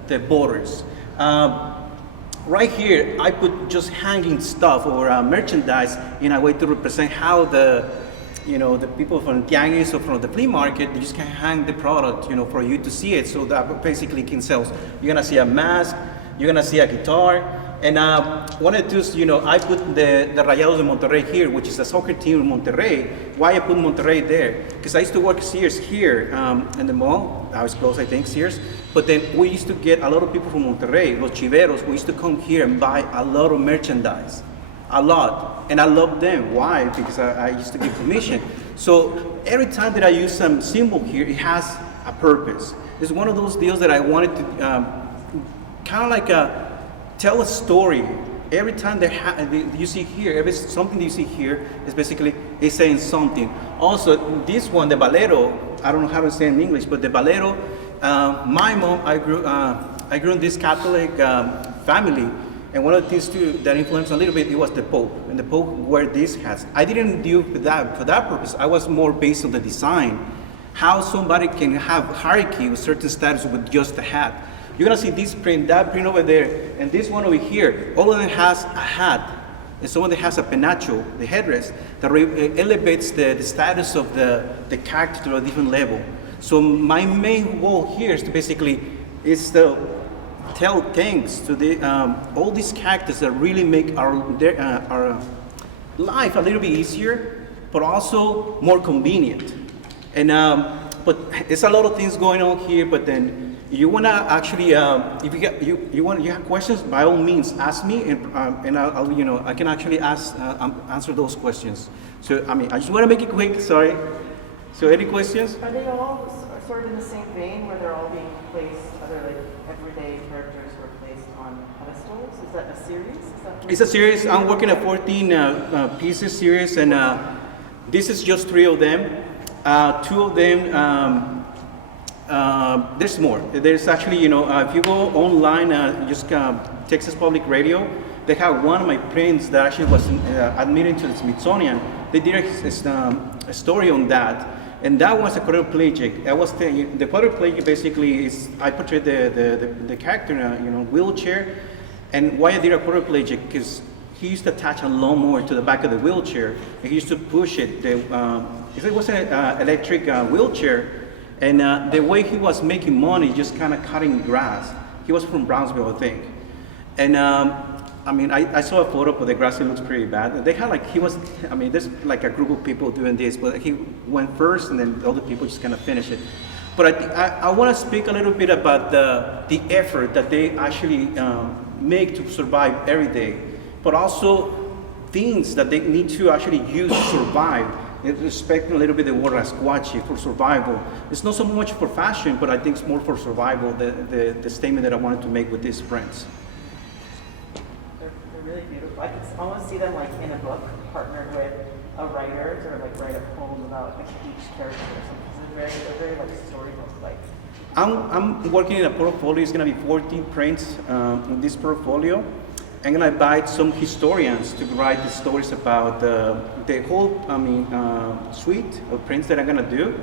the borders. Right here, I put just hanging stuff or merchandise in a way to represent how the people from Tianguis or from the flea market, they just can hang the product, you know, for you to see it, so that basically can sell. You're gonna see a mask, you're gonna see a guitar, and one of the two, you know, I put the Rayados de Monterrey here, which is a soccer team in Monterrey. Why I put Monterrey there? Because I used to work at Sears here in the mall. I was close, I think, Sears. But then we used to get a lot of people from Monterrey, los chiveros, who used to come here and buy a lot of merchandise. A lot, and I love them. Why? Because I used to get commission. So every time that I use some symbol here, it has a purpose. It's one of those deals that I wanted to kind of like tell a story. Every time you see here, something that you see here is basically it's saying something. Also, this one, the Valero, I don't know how to say it in English, but the Valero, my mom, I grew in this Catholic family. And one of the things too that influenced a little bit, it was the Pope. And the Pope wear these hats. I didn't do that for that purpose. I was more based on the design. How somebody can have hierarchy with certain status with just a hat. You're gonna see this print, that print over there, and this one over here. All of them has a hat. And someone that has a penacho, the headdress, that elevates the status of the character to a different level. So my main goal here is to basically to tell thanks to all these characters that really make our life a little bit easier, but also more convenient. And but it's a lot of things going on here. But then you wanna actually, if you have questions, by all means ask me, and I'll I can actually answer those questions. So I mean, I just want to make it quick. Sorry. So any questions? Are they all sort of in the same vein, where they're all being placed, other like everyday characters were placed on pedestals? Is that a series? It's a series. I'm working a 14 pieces series, and this is just 3 of them. 2 of them. There's more. There's actually, if you go online, just Texas Public Radio, they have one of my prints that actually was admitted to the Smithsonian. They did a story on that, and that was a quadriplegic. The quadriplegic basically is, I portrayed the character in a wheelchair, and why I did a quadriplegic, because he used to attach a lawnmower to the back of the wheelchair, and he used to push it. It was an electric wheelchair. And the way he was making money, just kind of cutting grass. He was from Brownsville, I think. And I mean, I saw a photo of the grass. It looks pretty bad. They had there's like a group of people doing this, but he went first, and then the other people just kind of finished it. But I want to speak a little bit about the effort that they actually make to survive every day, but also things that they need to actually use to survive. Respecting a little bit the word rasquache for survival. It's not so much for fashion, but I think it's more for survival, the statement that I wanted to make with these prints. They're really beautiful. I can almost see them like in a book, partnered with a writer to like write a poem about like each character or something. They're very like storybook-like. I'm working in a portfolio. It's going to be 14 prints in this portfolio. I'm gonna invite some historians to write the stories about the whole, suite of prints that I'm gonna do.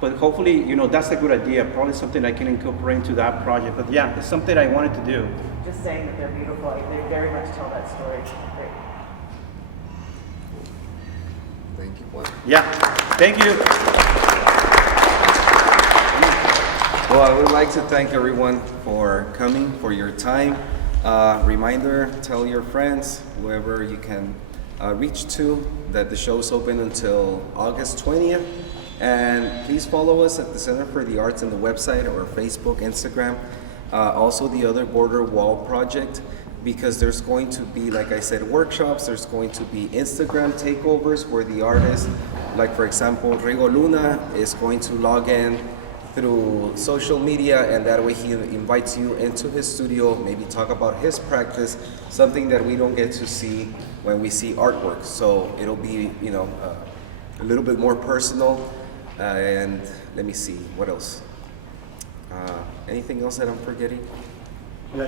But hopefully, that's a good idea. Probably something I can incorporate into that project. But yeah, it's something I wanted to do. Just saying that they're beautiful. They very much tell that story. Great. Thank you, Juan. Yeah, thank you. Well, I would like to thank everyone for coming, for your time. Reminder, tell your friends, whoever you can reach to, that the show is open until August 20th. And please follow us at the Center for the Arts on the website or Facebook, Instagram. Also the other Border Wall project, because there's going to be, like I said, workshops. There's going to be Instagram takeovers where the artist, like for example, Rigo Luna is going to log in through social media, and that way he invites you into his studio, maybe talk about his practice, something that we don't get to see when we see artwork. So it'll be, a little bit more personal. And let me see, what else? Anything else that I'm forgetting? Yeah,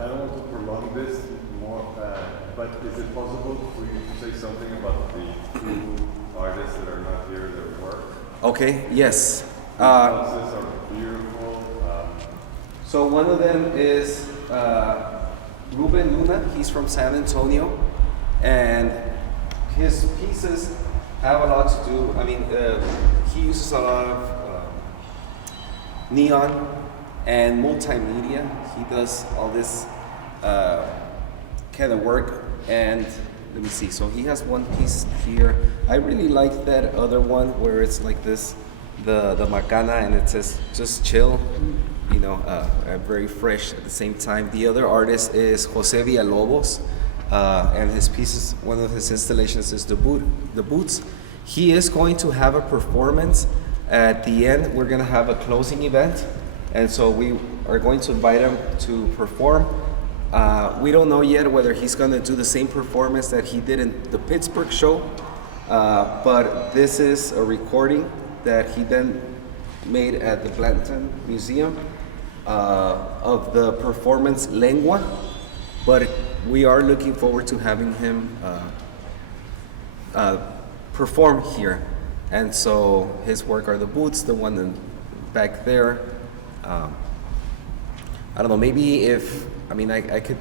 I don't want to prolong this more, but is it possible for you to say something about the 2 artists that are not here, their work? Okay, yes. Houses are beautiful. So one of them is Ruben Luna. He's from San Antonio, and his pieces have a lot to do. He uses a lot of neon and multimedia. He does all this kind of work, and let me see. So he has one piece here. I really like that other one where it's like this. The macana, and it says just chill, very fresh at the same time. The other artist is Jose Villalobos, and his pieces, one of his installations is the boots. He is going to have a performance at the end. We're going to have a closing event, and so we are going to invite him to perform. We don't know yet whether he's going to do the same performance that he did in the Pittsburgh show, but this is a recording that he then made at the Blanton Museum of the performance Lengua. but we are looking forward to having him perform here. And so his work are the booths, the one back there. I don't know, maybe if, I could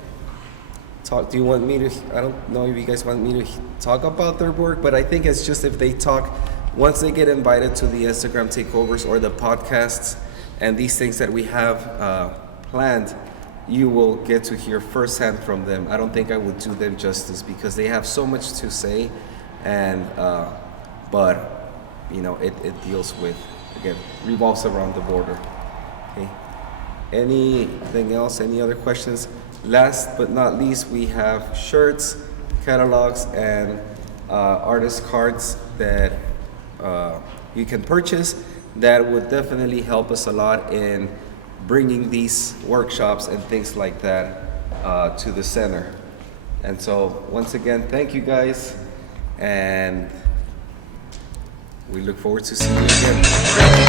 talk, do you want me to, I don't know if you guys want me to talk about their work, but I think it's just if they talk, once they get invited to the Instagram takeovers or the podcasts and these things that we have planned, you will get to hear firsthand from them. I don't think I would do them justice because they have so much to say, and but it deals with, again, revolves around the border. Okay. Anything else? Any other questions? Last but not least, we have shirts, catalogs, and artist cards that you can purchase. That would definitely help us a lot in bringing these workshops and things like that to the center. And so once again, thank you guys, and we look forward to seeing you again.